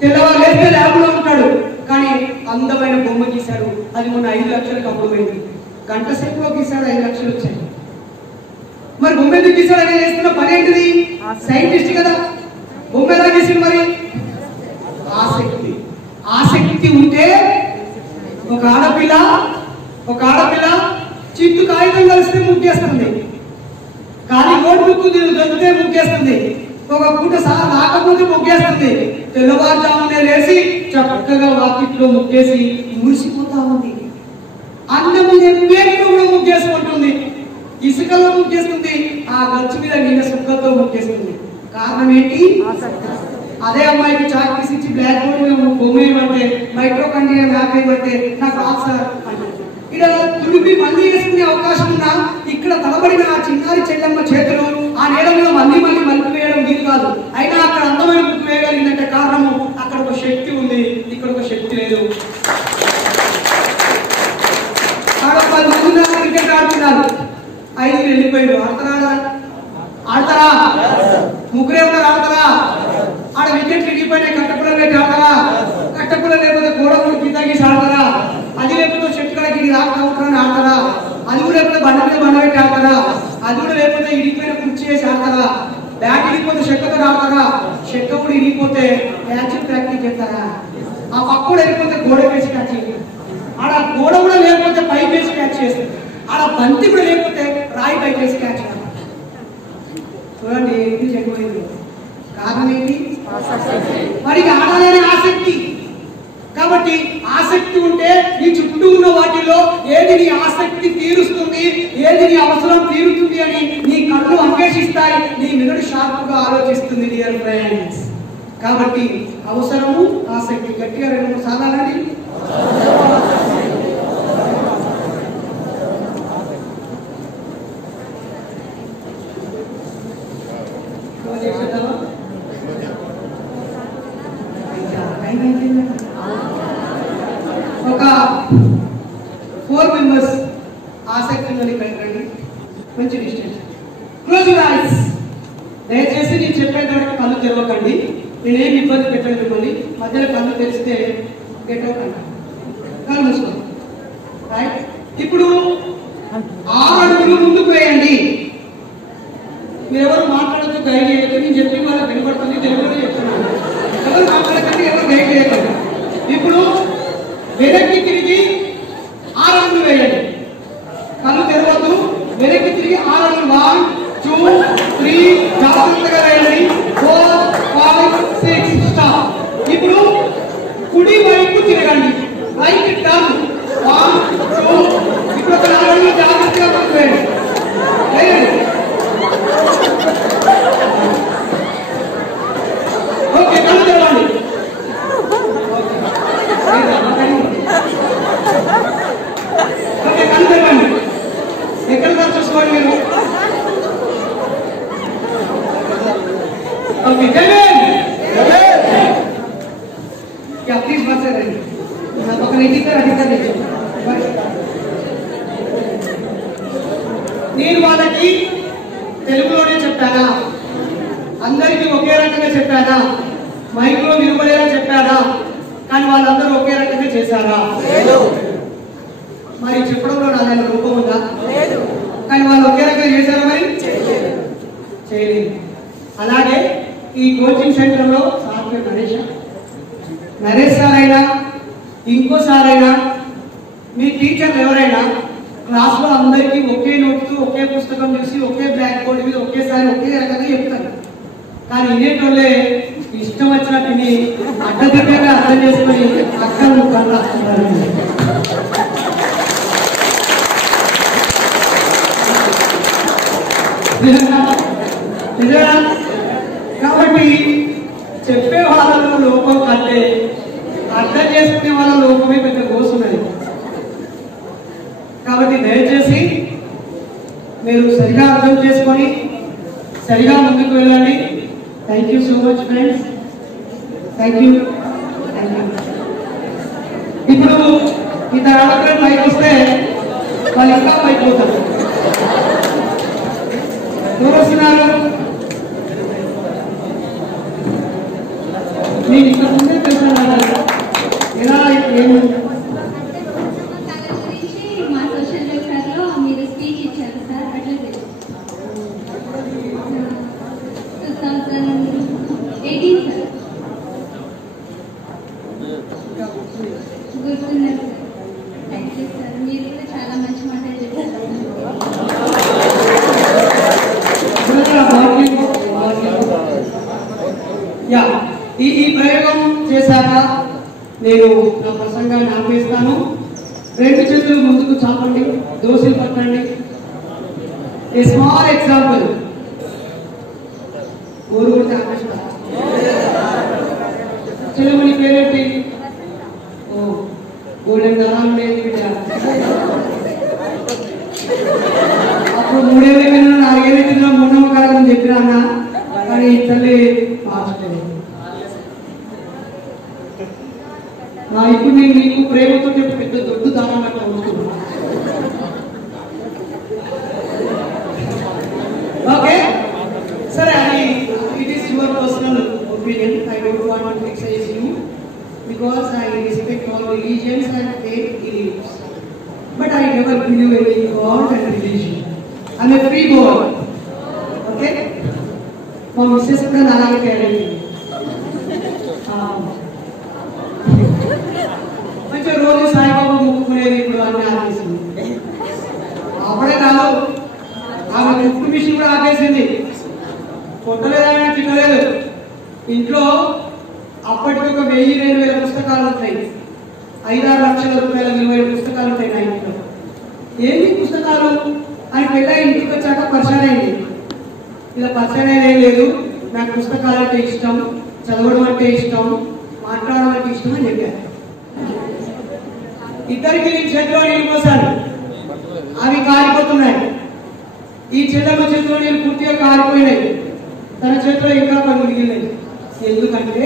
తెల్లవారు లేస్తే ల్యాబ్లో ఉంటాడు, కానీ అందమైన బొమ్మ గీశాడు. అది మొన్న 5 లక్షలకు అమ్ముడుపోయింది. గంట సేపులో గీశాడు, 5 లక్షలు వచ్చాయి. మరి బొమ్మ ఎందుకు గీశాడు? ఆయన చేస్తున్న పని ఏంటిది? సైంటిస్ట్ కదా. బొమ్మ ఎలా గీసింది? మరి ఆసక్తి. ఆసక్తి ఉంటే ఒక ఆడపిల్ల చిత్తు కాగితం కలిస్తే ముగ్గేస్తుంది, కానీ నోట్బుక్ దొరికితే ముగ్గేస్తుంది. ఒక పూట సార్ రాకపోతే ముగ్గేస్తుంది. తెల్లవారుజామునే లేచి చక్కగా వాకిట్లో ముగ్గేసి మురిసిపోతా ఉంది. అన్నం ప్లేట్లో కూడా ముగ్గేసుకుంటుంది, ఇసుకలో ముగ్గేస్తుంది, ఆ గచ్చు మీద నిన్న సుక్కతో ముగ్గేస్తుంది. కారణం ఏంటి? అదే అమ్మాయికి చాక్ పీస్ ఇచ్చి బ్లాక్ బోర్డ్ మీద బొమ్మ ఏమంటే, మైక్రోకండియా మ్యాప్ ఏమంటే నాకు రాదు సార్ అంటే, ఇక్కడ తుడిపి మళ్ళీ వేసుకునే అవకాశం ఉన్నా ఇక్కడ తలబడిన ఆ చిన్నారి చెల్లెమ్మ చేతులు ఆ నేల మీద మళ్ళీ మలుపు వేయడం వీలు కాదు. అయినా అక్కడ అందమైన ముక్కు వేయగలిగిందంటే కారణము అక్కడ ఒక శక్తి ఉంది, ఇక్కడ ఒక శక్తి లేదు. క్రికెట్ ఆడుతున్నారు, 5 వెళ్ళిపోయారు. ఆడతారా? ముగ్గురే ఉన్నారు, ఆడతారా? ఆడ వికెట్లు ఇరిగిపోయినాయి, కట్టపుల్ల పెట్టి ఆడతారా? కట్టపుల్ల లేకపోతే గోడ కూడా కింద గీసి ఆడతారా? అది లేకపోతే చెట్టు కాడికి రాకుండా ఆడతారా? అది కూడా లేకపోతే బండ మీద బండ పెట్టి ఆడతారా? అది కూడా లేకపోతే ఇరిగిపోయిన కుర్చీ వేసి ఆడతారా? బ్యాట్ ఇరిగిపోతే చెక్కతో ఆడతారా? చెక్క కూడా ఇరిగిపోతే క్యాచ్ ప్రాక్టీస్ చేస్తారా? ఆ పక్క కూడా వెళ్ళిపోతే గోడ వేసి క్యాచ్ చేస్తారు. ఆడ గోడ కూడా లేకపోతే పైకి వేసి క్యాచ్ చేస్తారు. ఆడ బంతి కూడా లేకపోతే రాయి పైకి వేసి క్యాచ్ చేస్తారు. చూడండి ఏంటి చెడిపోయింది. కారణం ఏంటి? వాడికి ఆడాలనే ఆసక్తి. కాబట్టి ఆసక్తి ఉంటే నీ చుట్టూ ఉన్న వాటిలో ఏది నీ ఆసక్తి తీరుస్తుంది, ఏది నీ అవసరం తీరుతుంది అని నీ కళ్ళు అన్వేషిస్తాయి, నీ మెదడు షార్ప్గా ఆలోచిస్తుంది డియర్ ఫ్రెండ్స్. కాబట్టి అవసరము, ఆసక్తి గట్టిగా 2-3 సార్లు అనండి. ఒక 4 మెంబర్స్ ఆసక్తి ఉందని రండి. మంచి డిస్టెన్స్. Close your eyes. దయచేసి నేను చెప్పేటప్పుడు కళ్ళు తెరవకండి. నేనేమి ఇబ్బంది పెట్టండి మిమ్మల్ని. మధ్యలో కళ్ళు తెరిస్తే గెట్ అవుట్ అంటారు. కళ్ళు మూసుకోండి. రైట్. ఇప్పుడు 6 అడుగులు ముందుకు వేయండి. మీరెవరు మాట్లాడద్దు, గైడ్ చేయొద్దు. నేను చెప్పిన వాళ్ళకి వినపడుతుంది, తెలుగులో చెప్తున్నాను. ఎవరు మాట్లాడకండి, ఎవరు గైడ్ చేయకండి. ఇప్పుడు వెనక్కి తిరిగి 6 అడుగులు వేయండి. కళ్ళు తెరవద్దు, వెనక్కి తిరిగి 6 అడుగులు. 1, 2, 3 జాగ్రత్తగా వేయండి. 4, 5, 6 స్టాప్. ఇప్పుడు కుడి వైపు తిరగండి. Right turn. 1, 2. ఇప్పుడు ఒక 4 అడుగులు జాగ్రత్తగా ముందుకు వేయండి. ఓకే, కళ్ళు తెరవండి. ఓకే, నేను వాళ్ళకి తెలుగులోనే చెప్పానా, అందరికీ ఒకే రకంగా చెప్పానా, మైక్లో వినబడేలా చెప్పానా? కానీ వాళ్ళందరూ ఒకే రకంగా చేశారా? మరి చెప్పడంలో నాదైనా రూపం ఉందా? కానీ వాళ్ళు ఒకే రకంగా చేశారా? మరి చేయలేదు. అలాగే ఈ కోచింగ్ సెంటర్లో సార్ పేరు నరేష్ సార్ అయినా ఇంకోసారి అయినా మీ టీచర్లు ఎవరైనా క్లాస్లో అందరికీ ఒకే నోట్స్ ఒకే పుస్తకం చూసి ఒకే బ్లాక్ బోర్డ్ మీద ఒకేసారి ఒకే రకంగా చెప్తారు. కానీ ఇదేంటోళ్ళే ఇష్టం వచ్చినట్టుని అడ్డదిడ్డంగా అర్థం చేసుకుని అక్కడ ముక్కలు రాస్తున్నారు. కాబట్టి చెప్పే వాళ్ళలో లోపం కంటే అర్థం చేసుకునే వాళ్ళ లోపమే పెద్ద కోసున్నది. కాబట్టి దయచేసి మీరు సరిగా అర్థం చేసుకొని సరిగా ముందుకు వెళ్ళండి. Thank you so much friends. Thank you. ఇప్పుడు ఇతర ఆడపిల్లలు పైకి వస్తే వాళ్ళు ఇంకా పైకి పోతారు. ఎవరు వస్తున్నారు? నేను ఇంత ముందే తెలుసుకున్నాను ఎలా ఏమి మా సోషల్ వెల్ఫేర్లో మీరు స్పీచ్ ఇచ్చారు సార్. అట్లా 2018 సార్ గుర్తున్నారు సార్. Thank you sir. మీరు కూడా చాలా మంచి మాటలు చెప్పారు. ఈ ప్రయోగం చేశాక నేను నా ప్రసంగాన్ని ఆపేస్తాను. 2 చేతులు ముందుకు చాపండి, దోశలు పట్టండి. A small example. ఊరు కూడా ఆపేస్తా. చెల్లెమని పేరేంటి? ఓ గోల్డెన్ దళం లేదు బిడ్డ. అప్పుడు 3 ఏళ్ళ 4 ఏళ్ళ కింద మూడవ కాలం చెప్పినా అన్న, కానీ తల్లి మార్చలేదు. ఇప్పుడు నేను నీకు ప్రేమతో పెద్ద దొడ్డు దానం ఓకే సరే. అది it is your personal opinion. I don't want to criticise you because I respect all religions and faith beliefs. But I never believe in God and religion. I'm a free God. Okay? మా మిస్సెస్ కూడా నాలాగే తయారైంది. మంచిగా రోజు సాయిబాబా ముక్కుకునేది ఇప్పుడు అన్నీ ఆపేసింది. అప్పుడే కాదు, ఆమె కుట్టు మిషన్ కూడా ఆపేసింది. కొట్టలేదని తినలేదు. ఇంట్లో అప్పటికి ఒక 1000-2000 పుస్తకాలు ఉంటాయి. 5-6 లక్షల రూపాయల విలువైన పుస్తకాలు ఉంటాయి నా ఇంట్లో. ఏంటి పుస్తకాలు అని పెద్ద ఇంటికి వచ్చాక పరిచయం అయింది. ఇలా పరిచయం ఏం లేదు, నాకు పుస్తకాలు అంటే ఇష్టం, చదవడం అంటే ఇష్టం, మాట్లాడడం అంటే ఇష్టం అని చెప్పారు. ఇద్దరికి నేను చేతిలో నీళ్ళు పోసాను, అవి కారిపోతున్నాయి. ఈ చెల్లెమ్మ చేతిలో నీళ్ళు పూర్తిగా కారిపోయినాయి, తన చేతిలో ఇంకా కొన్ని మిగిలినాయి. ఎందుకంటే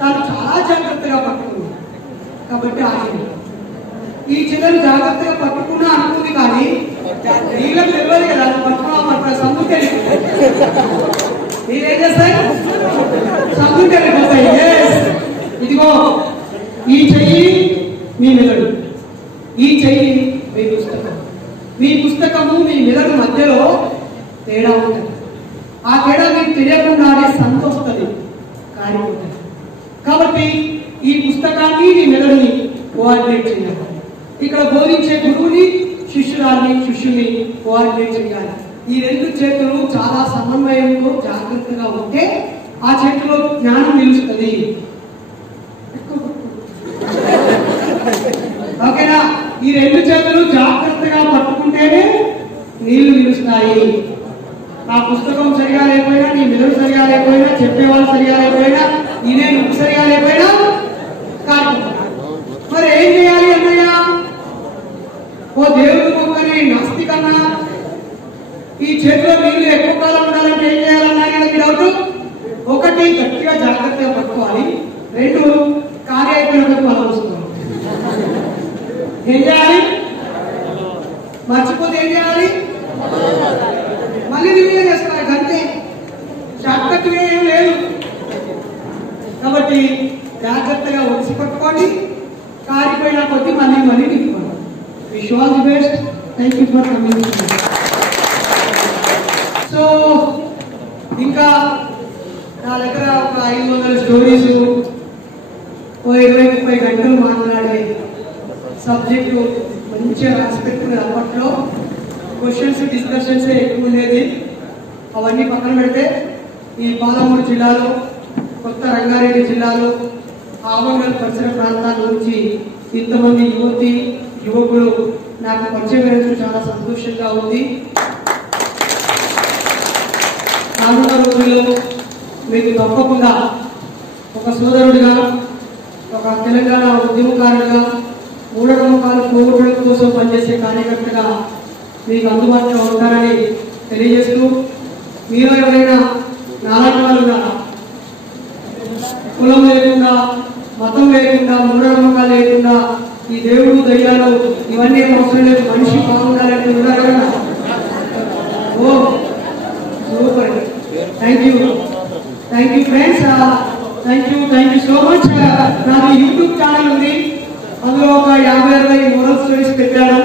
తాను చాలా జాగ్రత్తగా పట్టుకుంది కాబట్టి ఆగింది. ఈ చెల్లెలు జాగ్రత్తగా పట్టుకున్నా అనుకుంది, కానీ నీళ్ళకి తెలియదు కదా పట్టుకున్నా సముద్రం మీరేం చేస్తాయి, సముద్రం వెళ్ళిపోతాయి. ఇదిగో ఈ చెయ్యి మీ మెదడు, ఈ చెయ్యి మీ పుస్తకం. మీ పుస్తకము మీ మెదడు మధ్యలో తేడా ఉంటుంది. ఆ తేడా మీకు తెలియకుండానే సంతోషిస్తుంది కారిపోతుంది. కాబట్టి ఈ పుస్తకాన్ని మీ మెదడుని కోఆర్డినేట్ చేయాలి. ఇక్కడ బోధించే గురువుని శిష్యుని కోఆర్డినేట్ చేయాలి. ఈ 2 చేతులు చాలా సమన్వయంతో జాగ్రత్తగా ఉంటే ఆ చేతిలో జ్ఞానం నిలుస్తుంది. ఓకేనా? ఈ 2 చేతులు జాగ్రత్తగా పట్టుకుంటేనే నీళ్లు నిలుస్తాయి. ఆ పుస్తకం సరిగా లేకపోయినా, నీ మెదడు సరిగా లేకపోయినా, చెప్పేవాళ్ళు సరిగా లేకపోయినా, ఇదే నువ్వు సరిగా లేకపోయినా కాకపోతే మరి ఏం చేయాలి అన్నయ్య? ఓ దేవుడు మొక్కని నాస్తికన్నా ఈ చేతిలో నీళ్లు ఎక్కువ కాలం ఉండాలంటే ఏం చేయాలన్నారు? డౌట్. 1 గట్టిగా జాగ్రత్తగా పట్టుకోవాలి, 2 కార్యక్రమం ఆలోచిస్తాం. ఏం చేయాలి? మర్చిపోతే ఏం చేయాలి? మళ్ళీ రివ్యూ చేస్తారు అంతే, షార్ట్ కట్ ఏం లేదు. కాబట్టి జాగ్రత్తగా వచ్చి పట్టుకోండి, కారిపోయిన కొద్ది మళ్ళీ మళ్ళీ నింపుకోండి. Wish all the best. Thank you for coming. So ఇంకా నా దగ్గర ఒక 500 స్టోరీస్, ఓ 20-30 గంటలు మాట్లాడే సబ్జెక్టు మంచిగా రాసి పెట్టుకునేది. అప్పట్లో క్వశ్చన్స్ డిస్కషన్స్ ఎక్కువ ఉండేది. అవన్నీ పక్కన పెడితే ఈ పాలమూరు జిల్లాలో, కొత్త రంగారెడ్డి జిల్లాలో, ఆవగల్ పరిసర ప్రాంతాల నుంచి ఇంతమంది యువకులు నాకు పరిచయం చేయడం చాలా సంతోషంగా ఉంది. రానున్న రోజుల్లో మీకు తప్పకుండా ఒక సోదరుడిగా, ఒక తెలంగాణ ఉద్యమకారుడిగా, మూఢనమ్మకాల పోగొట్టడం కోసం పనిచేసే కార్యకర్తగా మీకు అందుబాటులో ఉంటారని తెలియజేస్తూ, మీరు ఎవరైనా నాలాంటి వాళ్ళు ఉన్నారా? కులం లేకుండా, మతం లేకుండా, మూఢనమ్మకాలు లేకుండా, ఈ దేవుడు దయ్యాలు ఇవన్నీ అవసరం లేదు, మనిషి బాగుండాలని ఉన్నారు కదా? Oh super, thank you friends, thank you so much. నాకు యూట్యూబ్ ఛానల్ ఉంది, అందులో ఒక 50-60 మోరల్ స్టోరీస్ పెట్టాను.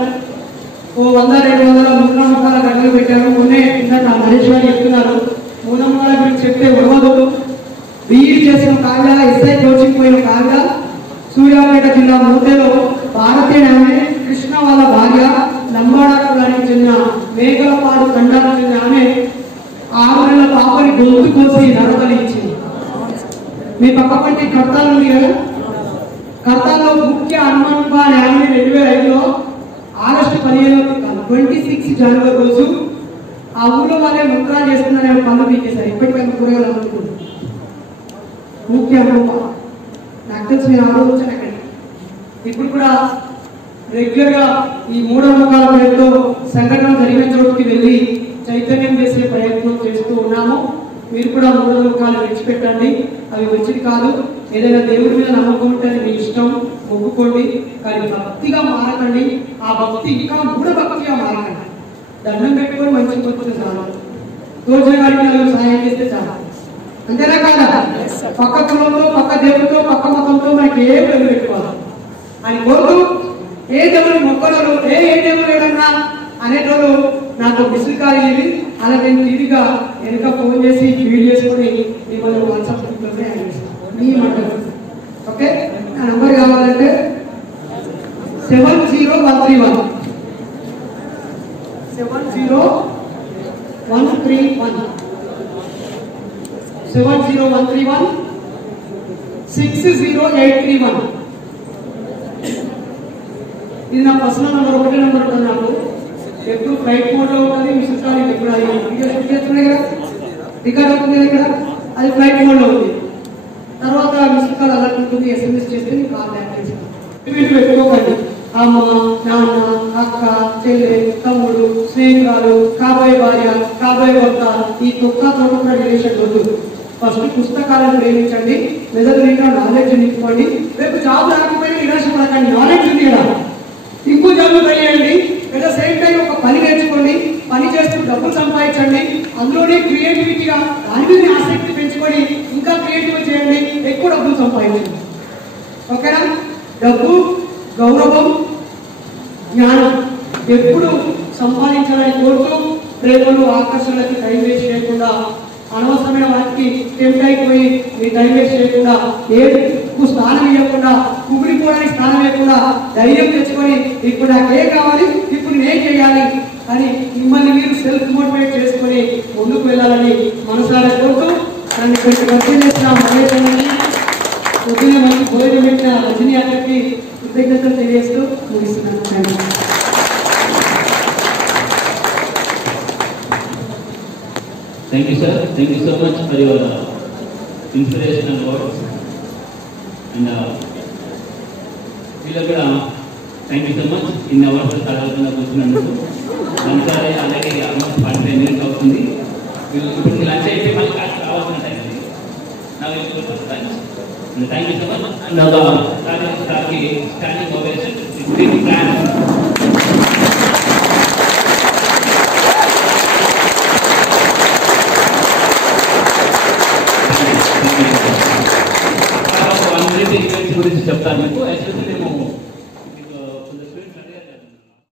ఓ 100-200 మూఢనమ్మకాల గంటలు పెట్టాను. మొన్నే నా నరేష్ గారు చెప్తున్నారు, మూఢనమ్మకాల గురించి చెప్తే ఉడవదు. బీఈ చేసిన కాగా, ఎస్ఐ కోచింగ్ పోయిన కాగా, సూర్యాపేట జిల్లా మూతేలో భారతీయ ఆమె, కృష్ణ వాళ్ళ భార్య, లంబాడా కులానికి చెందిన మేకలపాడు తండానికి చెందిన ఆమె 6 నెలల పాపని గొంతు కోసి నరబలి ఇచ్చింది. మీ పక్క పంటి కర్తాలు ఉంది కదా, కర్తాల్లో ముఖ్య హనుమాన్బా న్యాయాన్ని 2005లో ఆగస్టు 26 జనవరి రోజు ఆ ఊళ్ళో వాళ్ళే ముద్రా చేస్తున్నారని పనులు తీసేశారు. ఇప్పటికైనా కూరగాయలు అనుకుంటున్నారు. ముఖ్య హనుమా నాకు తెలిసి నేను ఆలోచించాను అక్కడ. ఇప్పుడు కూడా రెగ్యులర్ గా ఈ మూఢనమ్మకాల పేరుతో సంఘటన జరిగిన చోటుకి వెళ్ళి చైతన్యం చేసే ప్రయత్నం చేస్తూ ఉన్నాము. మీరు కూడా మూఢనమ్మకాలు విడిచిపెట్టండి, అవి మంచిది కాదు. ఏదైనా దేవుడి మీద నమ్మకం ఉంటే మీ ఇష్టం, మొక్కుకోండి, కానీ భక్తిగా మారకండి. ఆ భక్తి ఇంకా మూఢభక్తిగా మారకండి. దండం పెట్టుకొని మంచి పొద్దున చాలు, తోచగాడికి నలుగురు సహాయం చేస్తే చాలు. అంతేనా కాదా? పక్క కులంతో, పక్క దేవుడితో, పక్క మతంతో మనకి ఏ పేరు పెట్టుకోవాలి అని కోరుతూ, ఏ దేవుని మొక్కలు ఏ దేవుడు లేదన్నా అనేటోళ్ళు నాకు మిస్డ్ కాల్ ఇవి, అలా నేను టీవీగా వెనుక ఫోన్ చేసి ఫీడ్ చేసుకుని మిమ్మల్ని వాట్సాప్ గ్రూప్లోనే యాడ్ చేస్తాను. మీ మంటలు ఓకే. నా నంబర్ కావాలంటే 70131 60831. ఇది నా పర్సనల్ నంబర్, ఒకటే నెంబర్ ఉంటుంది నాకు. ఎప్పుడు ఫ్లైట్ మోడ్ లో ఉంటుంది, మిస్డ్ కాల్ ఎప్పుడు చేస్తున్నాయి కదా, రికార్డ్ అవుతుంది కదా, అది ఫ్లైట్ మోడ్ లో ఉంది. తర్వాత మిస్డ్ కాల్ అలర్ట్ ఉంటుంది, SMS చేస్తే మీకు కాల్ బ్యాక్ చేస్తాను. వీళ్ళు పెట్టుకోకండి. అమ్మ, నాన్న, అక్క, చెల్లె, తమ్ముడు, స్నేహితురాలు, కాబోయే భార్య, కాబోయే భర్త, ఈ తొక్క తోట రిలేషన్ వద్దు. ఫస్ట్ పుస్తకాలను ప్రేమించండి, మెదడు నిండా నాలెడ్జ్ నింపుకోండి. రేపు జాబ్ రాకపోయినా నిరాశ పడకండి, నాలెడ్జ్ ఉంది కదా, ఇంకో జాబ్ ట్రై చేయండి. అట్ ద సేమ్ టైం ఒక పని నేర్చుకోండి, పని చేస్తూ డబ్బులు సంపాదించండి. అందులోనే క్రియేటివిటీగా దాని మీద ఆసక్తి పెంచుకొని ఇంకా క్రియేటివ్ చేయండి, ఎక్కువ డబ్బులు సంపాదించండి. ఓకేనా? డబ్బు, గౌరవం, జ్ఞానం ఎప్పుడు సంపాదించాలని కోరుతూ, ప్రేమలు, ఆకర్షణలకి టైం వేస్ట్ చేయకుండా, అనవసరమైన వాటికి టెంప్ట్ అయిపోయి మీ టైం వేస్ట్ చేయకుండా, ఏడుకు స్థానం ఇవ్వకుండా, కుమిలిపోవడానికి స్థానం లేకుండా ధైర్యం తెచ్చుకొని ఇప్పుడు నాకు ఏం కావాలి, ఇప్పుడు నేను చేయాలి అని మిమ్మల్ని మీరు సెల్ఫ్ మోటివేట్ చేసుకొని ముందుకు వెళ్ళాలని మనసారా కోరుతూ, నన్ను కొంచెం పరిచయం చేసిన మహేశ్వరుని, పొద్దున్న మంచి భోజనం పెట్టిన రజనీ అక్కడికి కృతజ్ఞతలు తెలియజేస్తూ ముగిస్తున్నాను. Thank you, sir. Thank you so much for your inspirational words. And వీళ్ళకి కూడా థ్యాంక్ యూ సో మచ్. ఇన్ని అవర్స్ చదవకుండా కూర్చున్నందుకు. లంచ్ అలాగే ఆల్మోస్ట్ 45 minutes అవుతుంది. వీళ్ళు ఇప్పుడు లంచ్ అయితే మళ్ళీ కాస్త రావాల్సిన టైం ఉంది. Thank you so much. And standing ovation. చెప్తాను.